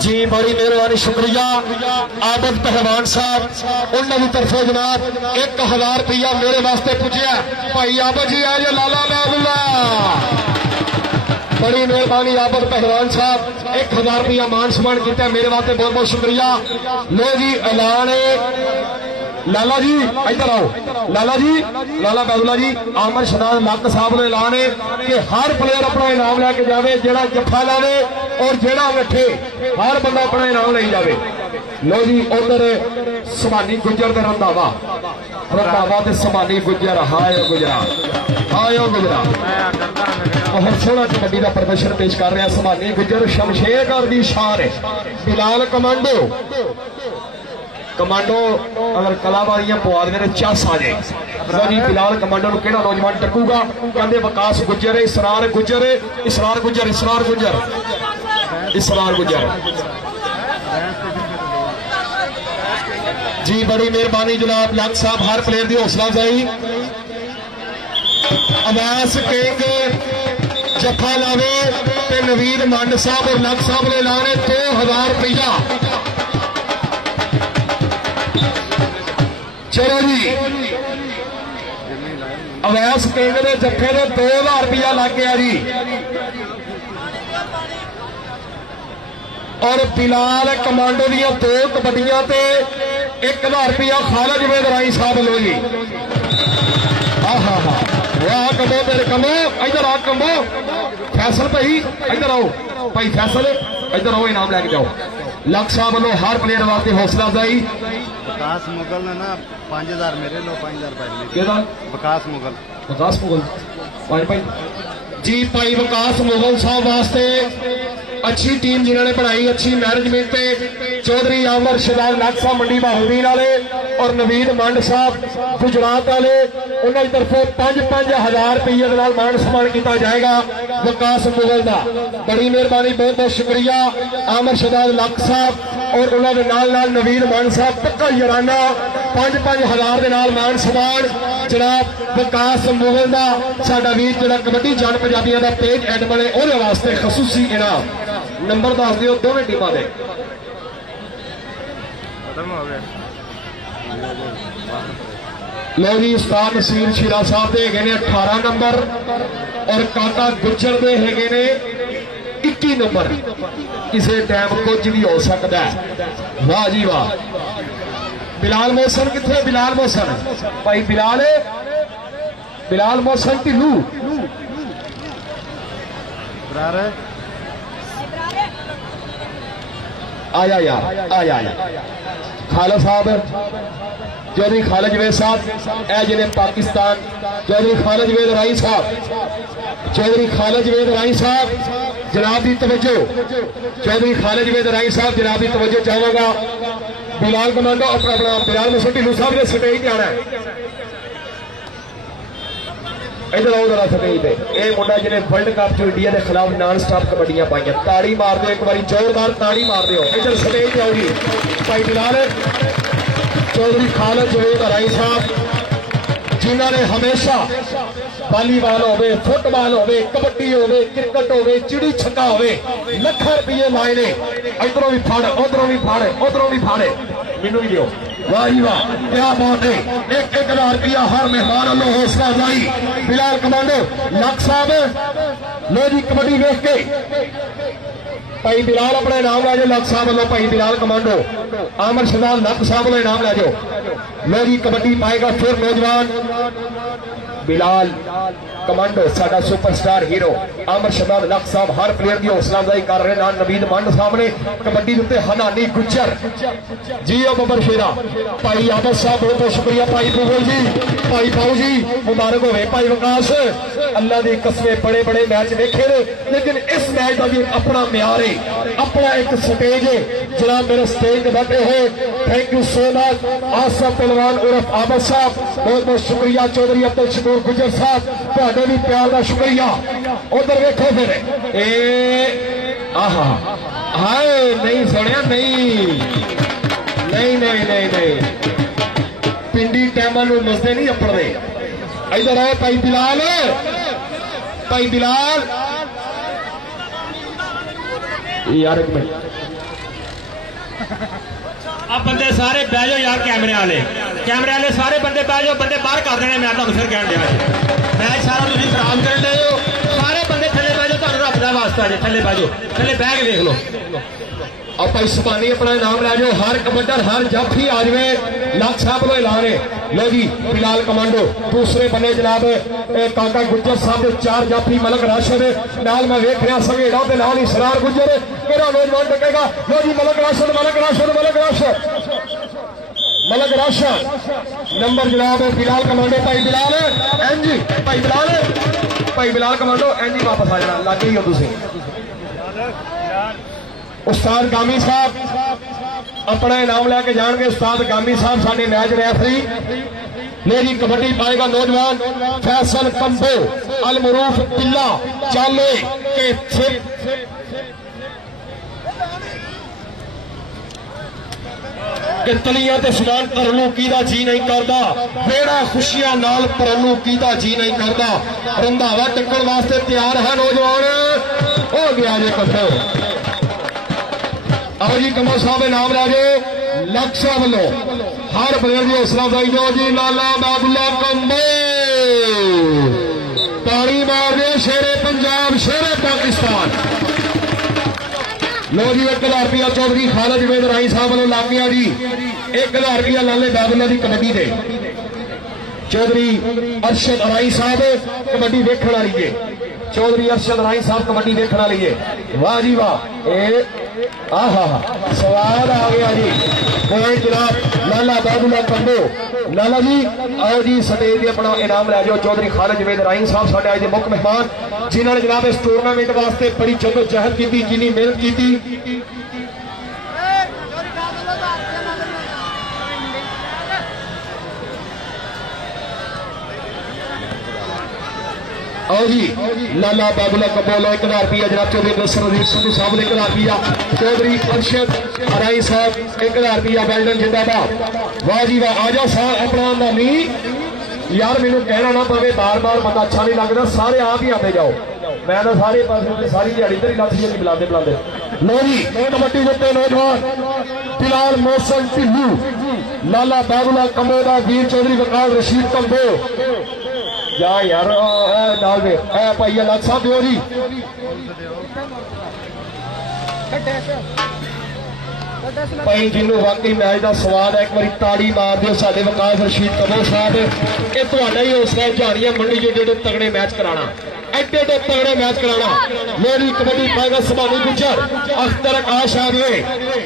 जी बड़ी मेहरबानी, शुक्रिया आबद पहलवान साहब, उन्होंने तरफों जनाब 1000 रुपया मेरे वास्ते पुजया। भाई आबद जी आ जाओ, लाला बैदुल्ला, बड़ी मेहरबानी आबद पहलवान साहब, 1000 रुपया मान सम्मान किया मेरे वास्ते, बहुत बहुत शुक्रिया। लो जी ऐलान है, लाला जी इधर आओ, लाला जी, लाला बैदुल्ला जी, आमर शनाज लक साहब ने ऐलान है कि हर प्लेयर अपना इनाम लैके जाए, जेड़ा जफा लावे और जेड़ा बैठे हर बंदा अपना इनाम ले जाए। लो जी उधर समानी गुजर का रंधावा, रंधावा ते समानी गुजर, हाय गुजरा, हाय गुजरा, बहुत सोहना कबड्डी का प्रदर्शन पेश कर रहा समानी गुजर, शमशेरगढ़ की शान है। बिलाल कमांडो, कमांडो अगर कलाबारियां पवा देने चस आ जाए जी। बिलाल कमांडो को केड़ा नौजवान टकूगा, कहते वकास गुजर, इसरार गुजर, इसरार गुजर, इसरार गुजर, इसरार गुजर जी। बड़ी मेहरबानी जनाब लक साहब, हर प्लेयर की हौसला अफजाई। अवास कहेंगे जफा लावे ते नवीद मंड साहब और लख साहब ने लाने 2000 रुपया। चलो जी अवैस किंग के जफे ने 2000 रुपया लग गया जी। और बिलाल कमांडो दिया 2 कबड्डियां ते 1000 रुपया खालिद वेदराई साहब लो जी। हाँ वाह कमो तेरे कमो, इधर आ कमो। फैसल भाई इधर आओ, भाई फैसल इधर आओ, इनाम लैके जाओ। लख साहब वालों हर प्लेयर वास्ते हौसला अफजाई। विकास मुगल ने ना 5000 मेरे लो 5000 पहले विकास मुगल 5 जी भाई विकास मुगल साहब वास्ते अच्छी टीम जिन्होंने बनाई, अच्छी मैनेजमेंट पे चौधरी आमर शदाल लख साहब मंडी बहाउद्दीन वाले और नवीद मंड साहब गुजरात वाले, उन्होंने तरफों 5-5000 रुपये मान सम्मान किया जाएगा विकास मुगल का। बड़ी मेहरबानी, बहुत बहुत शुक्रिया आमर शदाल लख साहब और उन्होंने नाल नवीद मंड साहब पक्का जराना 5-5000 के नाल मान सम्मान जनाब विकास मुगल का। साडा वीर जो कबड्डी जान पंजाबियों का पेज एड बने उहदे वास्ते खसूसी इनाम। नंबर दस दियो दोवें टीमां दे। लो जी उस्ताद नसीर शीरा साहब दे है 18 नंबर और काका गुज्जर दे है 21 नंबर। किसी टाइम कुछ भी हो सकता है। वाह जी वाह। बिलाल मोहसन कितने? बिलाल मोहसन भाई बिलाल मोहसन ढिल्लू आया यार आया खालिद साहब चौधरी खालिद जवेद साहब ए जिन्हें पाकिस्तान चौधरी खालिद जवेद राई साहब चौधरी खालिद जवेद राई साहब जनाब की तवज्जो चौधरी खालिद जवेद राई साहब जनाब की तवज्जो चाहेगा। बिलाल कमांडो अपना बिलाल मोहसन ढिल्लू साहब ने स्टेज पे आना है। इधर आओ जरा सतेज पे। यह मुंडा जिन्हें वर्ल्ड कप जो इंडिया के खिलाफ नॉन स्टॉप कबड्डियां पाई, ताड़ी मार दो एक बार जोरदार ताड़ी मार दो। इधर सतेज पे आओगी भाई बिलाल चौधरी खालिद जवेद राई साहब जिन्होंने हमेशा वॉलीबॉल हो फुटबॉल हो कबड्डी हो क्रिकेट हो चिड़ी छक्का हो लाखों रुपये लाए ने। इधरों भी फाड़े उधरों भी फाड़े उधरों भी फाड़े मैनू भी दियो। वाह जी वाह क्या बात है। 1-1000 रुपया हर मेहमान वालों हौसला अफजाई। बिलाल कमांडो लख साहब लो जी कबड्डी वेख के भाई बिलाल अपना इनाम लै जाओ। लख साहब वालों भाई बिलाल कमांडो आमर शदाल लख साहब वालों इनाम लै जाओ। लो जी कबड्डी पाएगा फिर नौजवान बिलाल कमांडो साडा सुपरस्टार हीरो आमर शदाल लख साहब हर प्लेयर की हौसला अफजाई कर रहे हैं। नवीद मंड साहब ने कबड्डी उत्ते हनानी गुज्जर जी बबर शेरा भाई आदत साहब बहुत बहुत शुक्रिया। भाई बुगल जी भाई बाऊ जी मुबारक हो भाई विकास अल्लाह की कसमें बड़े बड़े मैच देखे ने लेकिन इस मैच का भी अपना म्यार है अपना एक स्टेज है। जनाब मेरे स्टेज बैठे हैं thank you so much Asaf पहलवान उर्फ आबद साहब बहुत बहुत शुक्रिया। चौधरी अब्दुल शकूर गुजर साहब तुहाडे भी प्यार का शुक्रिया। उधर वेखो फिर आहा हाय नहीं सुनिया नहीं नहीं नहीं नहीं नहीं पिंडी टाइम मसदे नहीं अपने। इधर आओ भाई बिलाल यार एक मिनट अब बंदे सारे बह जाओ यार कैमरे वाले सारे बंदे बह जाओ। बंदे बाहर कर देने मैं तुहानू फिर कह दिया मैच सारा तुसीं खराब कर रहे हो। सारे बंदे थले बह जाओ तुहानू रब दा वास्ता जे थले बह जाओ थले बह के देख लो। और भाई सुबानी अपना इनाम लै जाओ। हर कबड्डर हर जाफी आ जाए लख साहब को ऐलान है। लो जी बिलाल कमांडो दूसरे बने जनाब काका गुज्जर साहब के 4 जाफी मलक राशिद नाल मैं वेख रहा संघेड़ा के नाल ही सरार गुज्जर केड़ा नौजवान टकेगा। लो जी मलक राशिद नंबर जनाब बिलाल कमांडो भाई बिलाल कमांडो एंजी वापस आ जाना लागे ही हो तुसीं। उस्ताद गामी साहब अपना इनाम लैके जाएंगे। उस्ताद गामी साहब साडे मैच रेफरी। मेरी कबड्डी पाएगा नौजवान फैसल कंबो अलमरूफ पिल्ला चाले के कि तलियां ते समान करन नूं कीदा जी नहीं करदा, वेड़ा खुशियां नाल भरन नूं कीदा जी नहीं करदा। रंधावा टक्कण वास्ते तैयार है नौजवान, हो गया जी कट्ठो। आओ जी कमल साहब नाम लै जाओ, लक्ष्य वालों हर प्लेयर की हौसला अफजाई दो जी। लाला बाबुल्ला कंबो ताड़ी मार दे, शेरे पंजाब शेरे पाकिस्तान। लो जी 1000 रुपया चौधरी खालिद वेद राई साहब वालों लग गया जी। 1000 रुपया लाले बाबुल्ला की कबड्डी दे। चौधरी अरशद राई साहब कबड्डी देखने वाली है, चौधरी अरशद राई साहब कबड्डी देखने वाली है। वाह जी वाह, आहा स्वाद आ गया जी। कोई जनाब लाला बाबुल्ला कंबो, लाला जी आओ जी स्टेज अपना इनाम लै जाओ। चौधरी खालिद वेद राई साहब साडे अज दे मुख मेहमान, जिन्होंने जनाब इस टूरनामेंट वास्ते बड़ी जदोजहद की, जिन्नी मेहनत की। आओ जी लाला बाबुल्ला कंबो 1000 रुपया जनाब। चौधरी नसरुद्दीन संधू साहब ने 1000 रुपया, चौधरी अरशद राई साहब 1000 रुपया। बैल्डन जिंदाबाद। वाह जी वाह, आ जाओ सार अपना नामी यार, मैनू कहना ना पवे बार बार, बंदा अच्छा नहीं लगता, सारे आप ही आते जाओ। मैं तो सारे पास सारी दिहाड़ी तेरी लथ जी बुलाते बुलाते। लो जी कबड्डी जितने नौजवान फिलहाल मौसम ढिल्लू, लाला बाबुल्ला कंबो का वीर चौधरी वकाल रशीद कंबो या यार नाल वे भाई अलग साहब दियो जी। भाई जिन्हों वाकई मैच का स्वाद है, एक बार ताड़ी मार दो साडे वकास रशीद कंबो साहब। ये तुहाडा ही हौसला झाड़ियां मंडी जो तगड़े मैच कराना, एडे एडे तगड़े मैच कराना। मेरी कबड्डी पाएगा समानी गुजर अख्तर आकाश आ गए।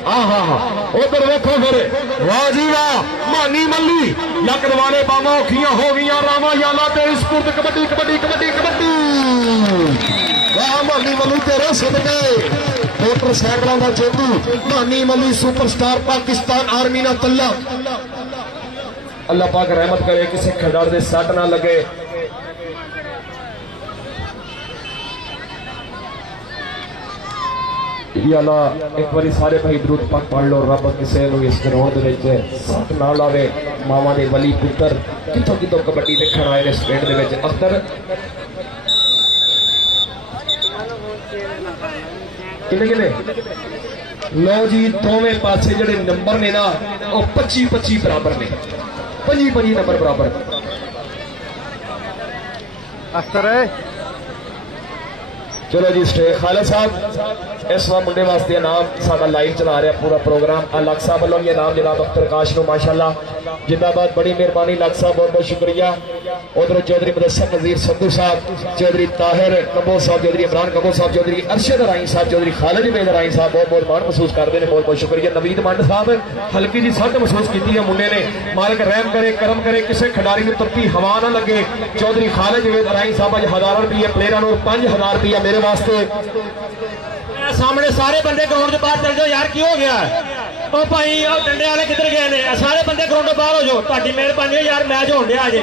हाँ उधर देखो फिर, वाह जी वाह, मानी मल्ली लकड़वाने बामा औखियां हो गई रामा याला तेरी स्पुर्द कबड्डी कबड्डी कबड्डी कबड्डी। वाह मानी मल्ली तेरे सदके, मोटरसाइकिलों का जेतू मानी मल्ली सुपरस्टार पाकिस्तान आर्मी ना तल्ला। अल्लाह पाक रहमत करे किसी खिलाड़ी दे सट ना लगे। एक बार सारे भाई दरूद पाक पढ़ लो, रब किसी इस ग्राउंड सट ना लावे। मावा के वली पुत्र कितों कितों कबड्डी देखने आए इस पिंड के अख्तर। किने किने लो जी दोवें पासे जिहड़े नंबर ने ना 25-25 बराबर ने, 25-25 नंबर बराबर। अख्तर चलो जी स्टेज खालिद साहब इस वक्त मुंडे वास्ते नाम साडा लाइव चला रहा पूरा प्रोग्राम। अलग साहब वालों ये नाम जनाब अख्तर काश नो माशाल्लाह जिंदाबाद, बड़ी मेहरबानी लग साहब, बहुत बहुत शुक्रिया। उधर चौधरी मुदस्सर नज़ीर संधू साहब, चौधरी ताहिर कंबो साहब, चौधरी इमरान कंबो साहब, चौधरी अरशद राई साहब, चौधरी खालिद वेद राई साहब बहुत बहुत मान महसूस करते हैं, बहुत बहुत शुक्रिया। नवीद मंड साहब हल्की जी सट महसूस की है मुंडे ने, मालिक रहम करे करम करे किसी खिडारी में तरती हवा ना लगे। चौधरी खालिद वेद राई साहब अज 1000 रुपये प्लेयरों को 5000 रुपया मेरे वास्ते। सामने सारे बंदे ग्राउंड से बाहर चल जाओ यार, की हो गया ओ भाई, डंडे वाले किधर गए ने? सारे बंदे ग्राउंड बाहर हो जाओ, ताड़ी मेहरबानी यार, मैच होने दिया अजे,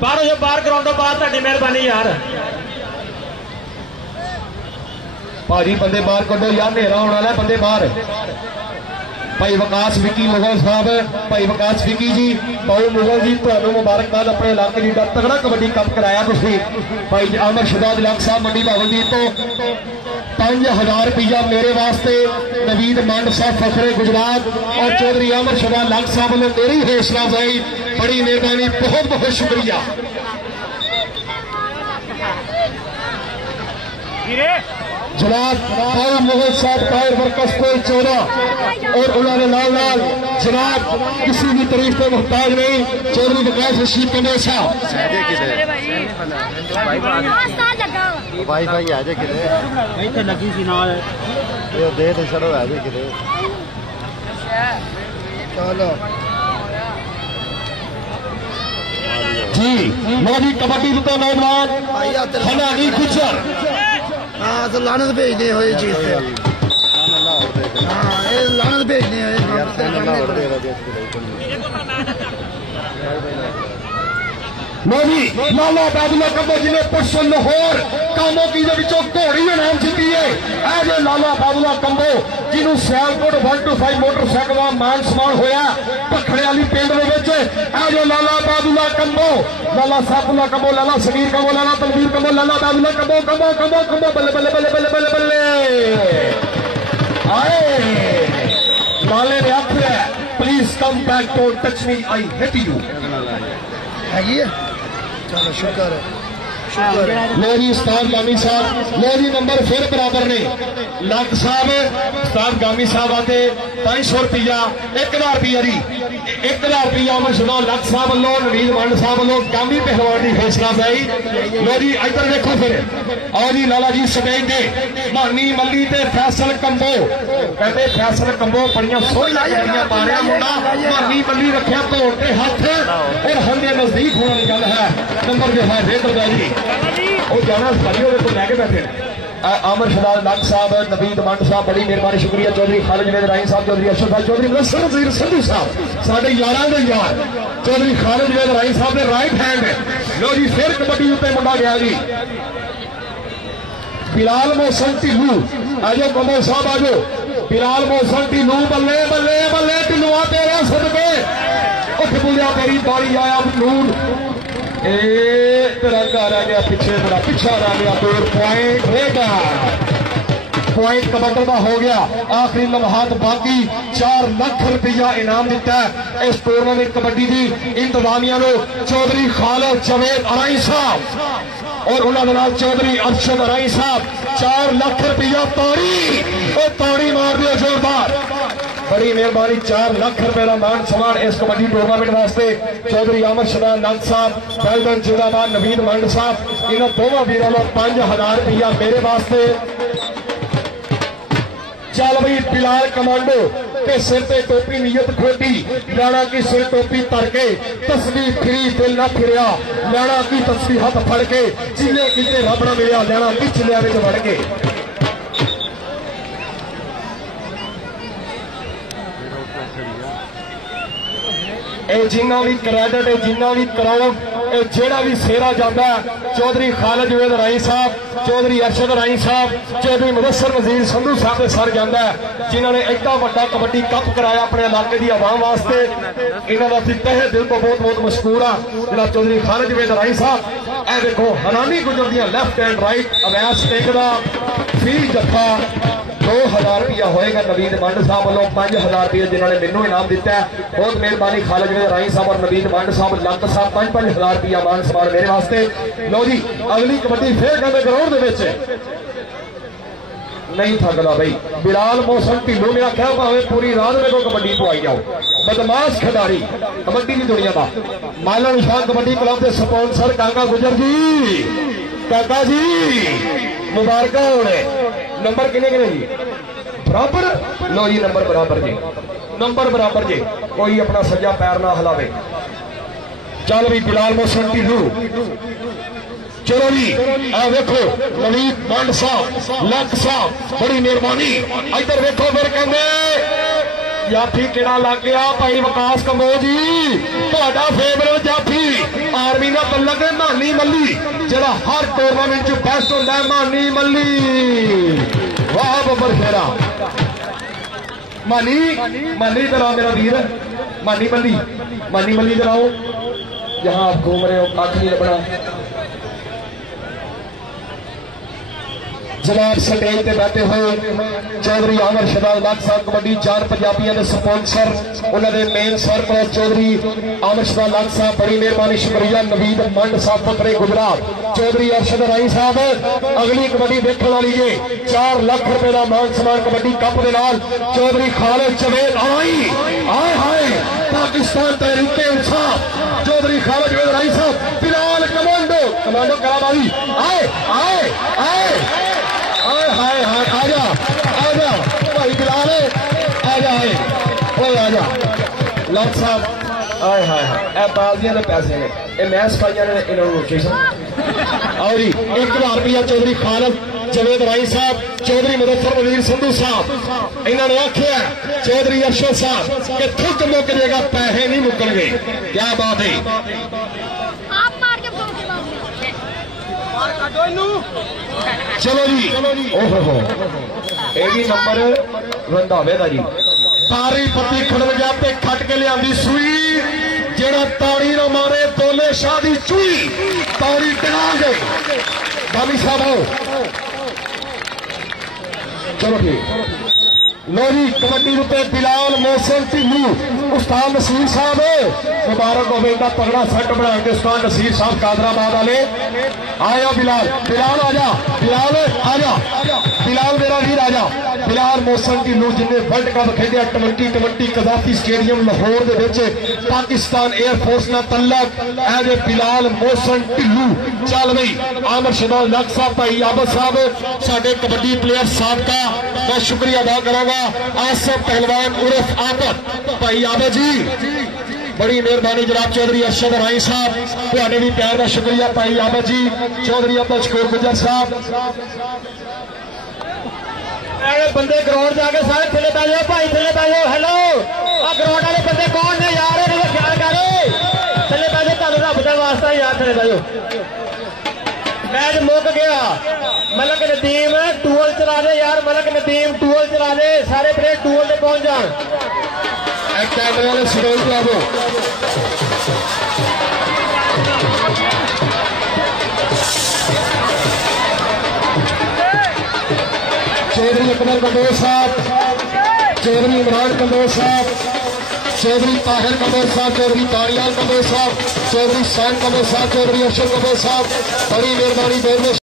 बाहर हो जाओ, बाहर ग्राउंड बाहर, ताड़ी मेहरबानी यार। भाजी बंदे बाहर कढो यार, नेरा होने वाला बंदे बाहर। भाई वकास विकी मुगल साहब, भाई वकास विकी जी, भाई मुगल जी तुहानू मुबारकबाद, अपने इलाके की तगड़ा कबड्डी कप कराया तुसीं। भाई अमर शहजाद लग साहब मंडी बावलदीप तो 5000 रुपया मेरे वास्ते। नवीद मंड साहब फखरे गुजरात और चौधरी अमर शहजाद लग साहब ने मेरी हौसला अफजाई, बड़ी मेहरबानी, बहुत बहुत शुक्रिया। जनाब भाई मोहन साहब ताहिर वर्कस कोई 14 और उन्होंने लाल लाल जनाब किसी भी तारीफ पे मुहताज नहीं। चौधरी वकास रशीद कंबो साहब वाई फाई आ जाए कि लगी सी ना दे तो छड़ो आ जाए कि चलो जी। मोदी कबड्डी तो नौजवान हनानी गुजर हाँ तो लानत भेजने हो चीज से, हाँ ये लानत भेजने मोदी लाला बादुला कंबो जिन्हें पुरुष लाहौर कामों की घोड़ी इनाम जीती है एज ए लाला बादुला कंबो जिन्होंने सियालकोट 125 मोटरसाइकिल का मान सम्मान होया भखड़े वाली पिंड एज ए लाला बादुला कंबो लाला साबुला कंबो लाला समीर कंबो लाला तलवीर कंबो लाला बादुला कंबो कंबो कंबो कंबो बल्ले बल्ले बल्ले बल्ले बल्ले बल्ले आए लाले ने आखिर please come back don't touch me I hit you हैगी है चलो शुक्र है लोधी उस्ताद गामी साहब लोधी नंबर फिर बराबर ने लग साहब उस्ताद गामी साहब आते 250 रुपया 1000 रुपया जी 1000 रुपया मशहूर लग साहब वालों नवीद मंड साहब वालों गामी पहलवान की घोषणा पाई लोधी इधर देखो फिर और जी लाला जी सटेज दे मानी मल्ली ते फैसल कंबो कहते फैसल कंबो बड़िया सोहनियां मारिया मुंडा मानी मल्ली रखिया धोड़ के हाथ और हंदे नजदीक होने की गल है नंबर जो है बेहतर जी वो जाना सारी को लैके बैठे आमर शदाल नाग साहब नवीद मंड साहब बड़ी मेहरबानी शुक्रिया चौधरी खालिद वेद राई साहब चौधरी अरशद भाई चौधरी मुदस्सिर नज़ीर संधू साहब साढ़े यार दे यार चौधरी खालिद वेद राई साहब ने राइट हैंड लो जी फिर कबड्डी उत्ते मुंडा गया जी बिलाल मोहसन ढिल्लू आजो कमल साहब आजो बिलाल मोहसन ढिल्लू बल्ले बल्ले बल्ले ढिल्लुआ तेरा सदके उठ बुलिया तेरी बारी आया नूर तिरंगा रह गया पीछे बड़ा पीछा रह गया 2 पॉइंट रहेगा पॉइंट कबड्डी का हो गया आखिरी लम्हात बाकी 4 लाख रुपया इनाम दिता है इस टूर्नामेंट कबड्डी की इंतजामिया चौधरी खालिद जवेद अराई साहब और उन्होंने चौधरी अरशद अराई साहब 4 लाख रुपया तौड़ी मार दिया जोरदार बड़ी मेहरबानी 4 लाख रुपए का मान सम्मान इस कबड्डी टूर्नामेंट वास्ते चौधरी आमर शदान नंद साहब बैलदन जिंदाबाद नवीद मंड साहब इन दोनों वीरों को 5000 रुपया मेरे वास्ते चल भाई बिलाल कमांडो के सिर ते टोपी नीयत खोटी लाना की सिर टोपी तर के तस्वीर फिरी दिल ना फिरिया लाना की तस्वीर हाथ फड़ के जिले किते रब ना मिलिया लाना की चिलिया में वड़ के जिन्ना भी क्रेडिट जिन्ना भी क्राउड जेड़ा भी सेरा जाता है चौधरी खालिद वेद राई साहब चौधरी अरशद राई साहब चौधरी मुदस्सिर नज़ीर संधू साहब के सर जाता है जिन्होंने एडा वड्डा कबड्डी कप कराया अपने इलाके की आवाम वास्ते इन्होंने असं तहे दिल तो बहुत बहुत मशहूर हाँ जिला चौधरी खालिद वेद राई साहब ए देखो हनानी गुजरदियां लेफ्ट एंड राइट अवैस टेक का फी जफा 2000 रुपया होएगा नवीद मंड साहब वालों 5000 रुपया जिन्होंने मैनू इनाम दिता है बहुत मेहरबानी खालिद वेद राई साहब और नवीद मंड साहब लंक साहब 5-5000 रुपया मान सम्मान मेरे वास्ते लो जी अगली कबड्डी फिर कहते ग्राउंड नहीं थकदा भाई बिलाल मोहसन ढिल्लू ने आख्या भावें पूरी रात मेरे को कबड्डी पवाई जाओ बदमाश खिडारी कबड्डी की दुनिया का माला निशान कबड्डी क्लब के स्पॉन्सर काका गुजर जी काका जी मुबारक होने नंबर किने जी बराबर लो जी नंबर बराबर जी कोई अपना सज्जा पैर ना हिलावे चल भी बिलाल मोहसन ढिल्लू चलो जी आ देखो नवीद मंड साहब लक साहब बड़ी मेहरबानी इधर देखो फिर कहते जाफी किड़ा लग गया भाई विकास कंबोज जी ਤੁਹਾਡਾ फेवरेट जाफी आर्मी का बल्लक है मानी मल्ली जरा हर टूर्नामेंट च बेस्ट होता है मानी मल्ली वाह बब्बर शेरा मानी इधर आओ मेरा वीर मानी मल्ली इधर आओ जहां आप घूम रहे हो कख नहीं लगना जनाब स्टेज पे बैठे हुए चौधरी आमर शदाल नाग साहब कबड्डी 4 पंजाबियों के स्पॉन्सर उन्होंने मेन सरपंच चौधरी आमर शदाल नाग साहब बड़ी मेहरबानी शुक्रिया नवीद मंड साहब पकड़े गुजरात चौधरी अरशद राई साहब अगली कबड्डी देखने वाली है 4 लाख रुपए का मान सम्मान कबड्डी कप के नाल चौधरी खालिद जवेद आई आए हाय पाकिस्तान तहरीक इंसाफ चौधरी खालिद जवेद राई साहब बिलाल कमांडो कराबाई आए आए आए हाय हाय आजा भाई बिलाल आजा आजा लक साहब आए हाय हाय बाजियां के पैसे ने ये मैं सफाइया ने इन्होंने लोकेशन और 1000 रुपया चौधरी खालिद जवेद राई साहब चौधरी मुदस्सिर नज़ीर संधू साहब इन्होंने आख्या चौधरी अरशद साहब कि थुक मुक जाएगा पैसे नहीं मुकणगे क्या बात है चलो जी, ओहो ये भी नंबर रंधावे का जी। तारी पत्ती खड़ गया ते खट के लिया सुई, जेड़ा ताड़ी ना मारे बोले शादी चुई, ताड़ी टिका गए बाबी साहब। चलो ठीक, लो जी कबड्डी रुपए बिलाल मोहसिन ढिल्लू, उस्ताद नसीर साहब मुबारक हो बेटा, तगड़ा सेट बना के उस्ताद नसीर साहब कादराबाद वाले। आया बिलाल, बिलाल आजा, बिलाल आजा, बिलाल मेरा वीर आजा। बिलाल मोहसिन ढिल्लू जिन्हें वर्ल्ड कप खेलिया 2020 कजाफी स्टेडियम लाहौर दे विच पाकिस्तान एयरफोर्स नाल तल्लक एज ए बिलाल मोहसिन ढिल्लू। चल बई आमर शदान लग साहब, भाई आबद साहब साडे कबड्डी प्लेयर साहब का मैं शुक्रिया अदा करूंगा। आसफ पहलवान उर्फ आबद, भाई आबद जी बड़ी मेहरबानी। जनाब चौधरी अरशद राई साहब तुहाडे भी प्यार का शुक्रिया भाई आबद जी। चौधरी अब्दुल शकूर गुजर साहब, बंदे ग्राउंड जाके सारे थले पै जाओ भाई, थले पै जाओ। हेलो ग्राउंड वाले बंदे कौन ने यार, ख्याल कर थले पै जाओ, तुहानू रब दा वास्ता यार थले पै जाओ। मैच मुक गया, मलक नदीम टूअल चला दे यार, मलक नदीम टूअल चला दे, सारे प्लेयर टूअल पे पहुंच जान। कैमरे वाले स्टोर पे आ जाओ। चौधरी अकबर कंदोज साहब, चौधरी इमरान कंदोज साहब, चौधरी ताहिर कंदोज साहब, चौधरी तारियाल कंदोज साहब, चौधरी सैन कंदोज साहब, चौधरी अरशद कंदोज साहब, बड़ी मेहरबानी।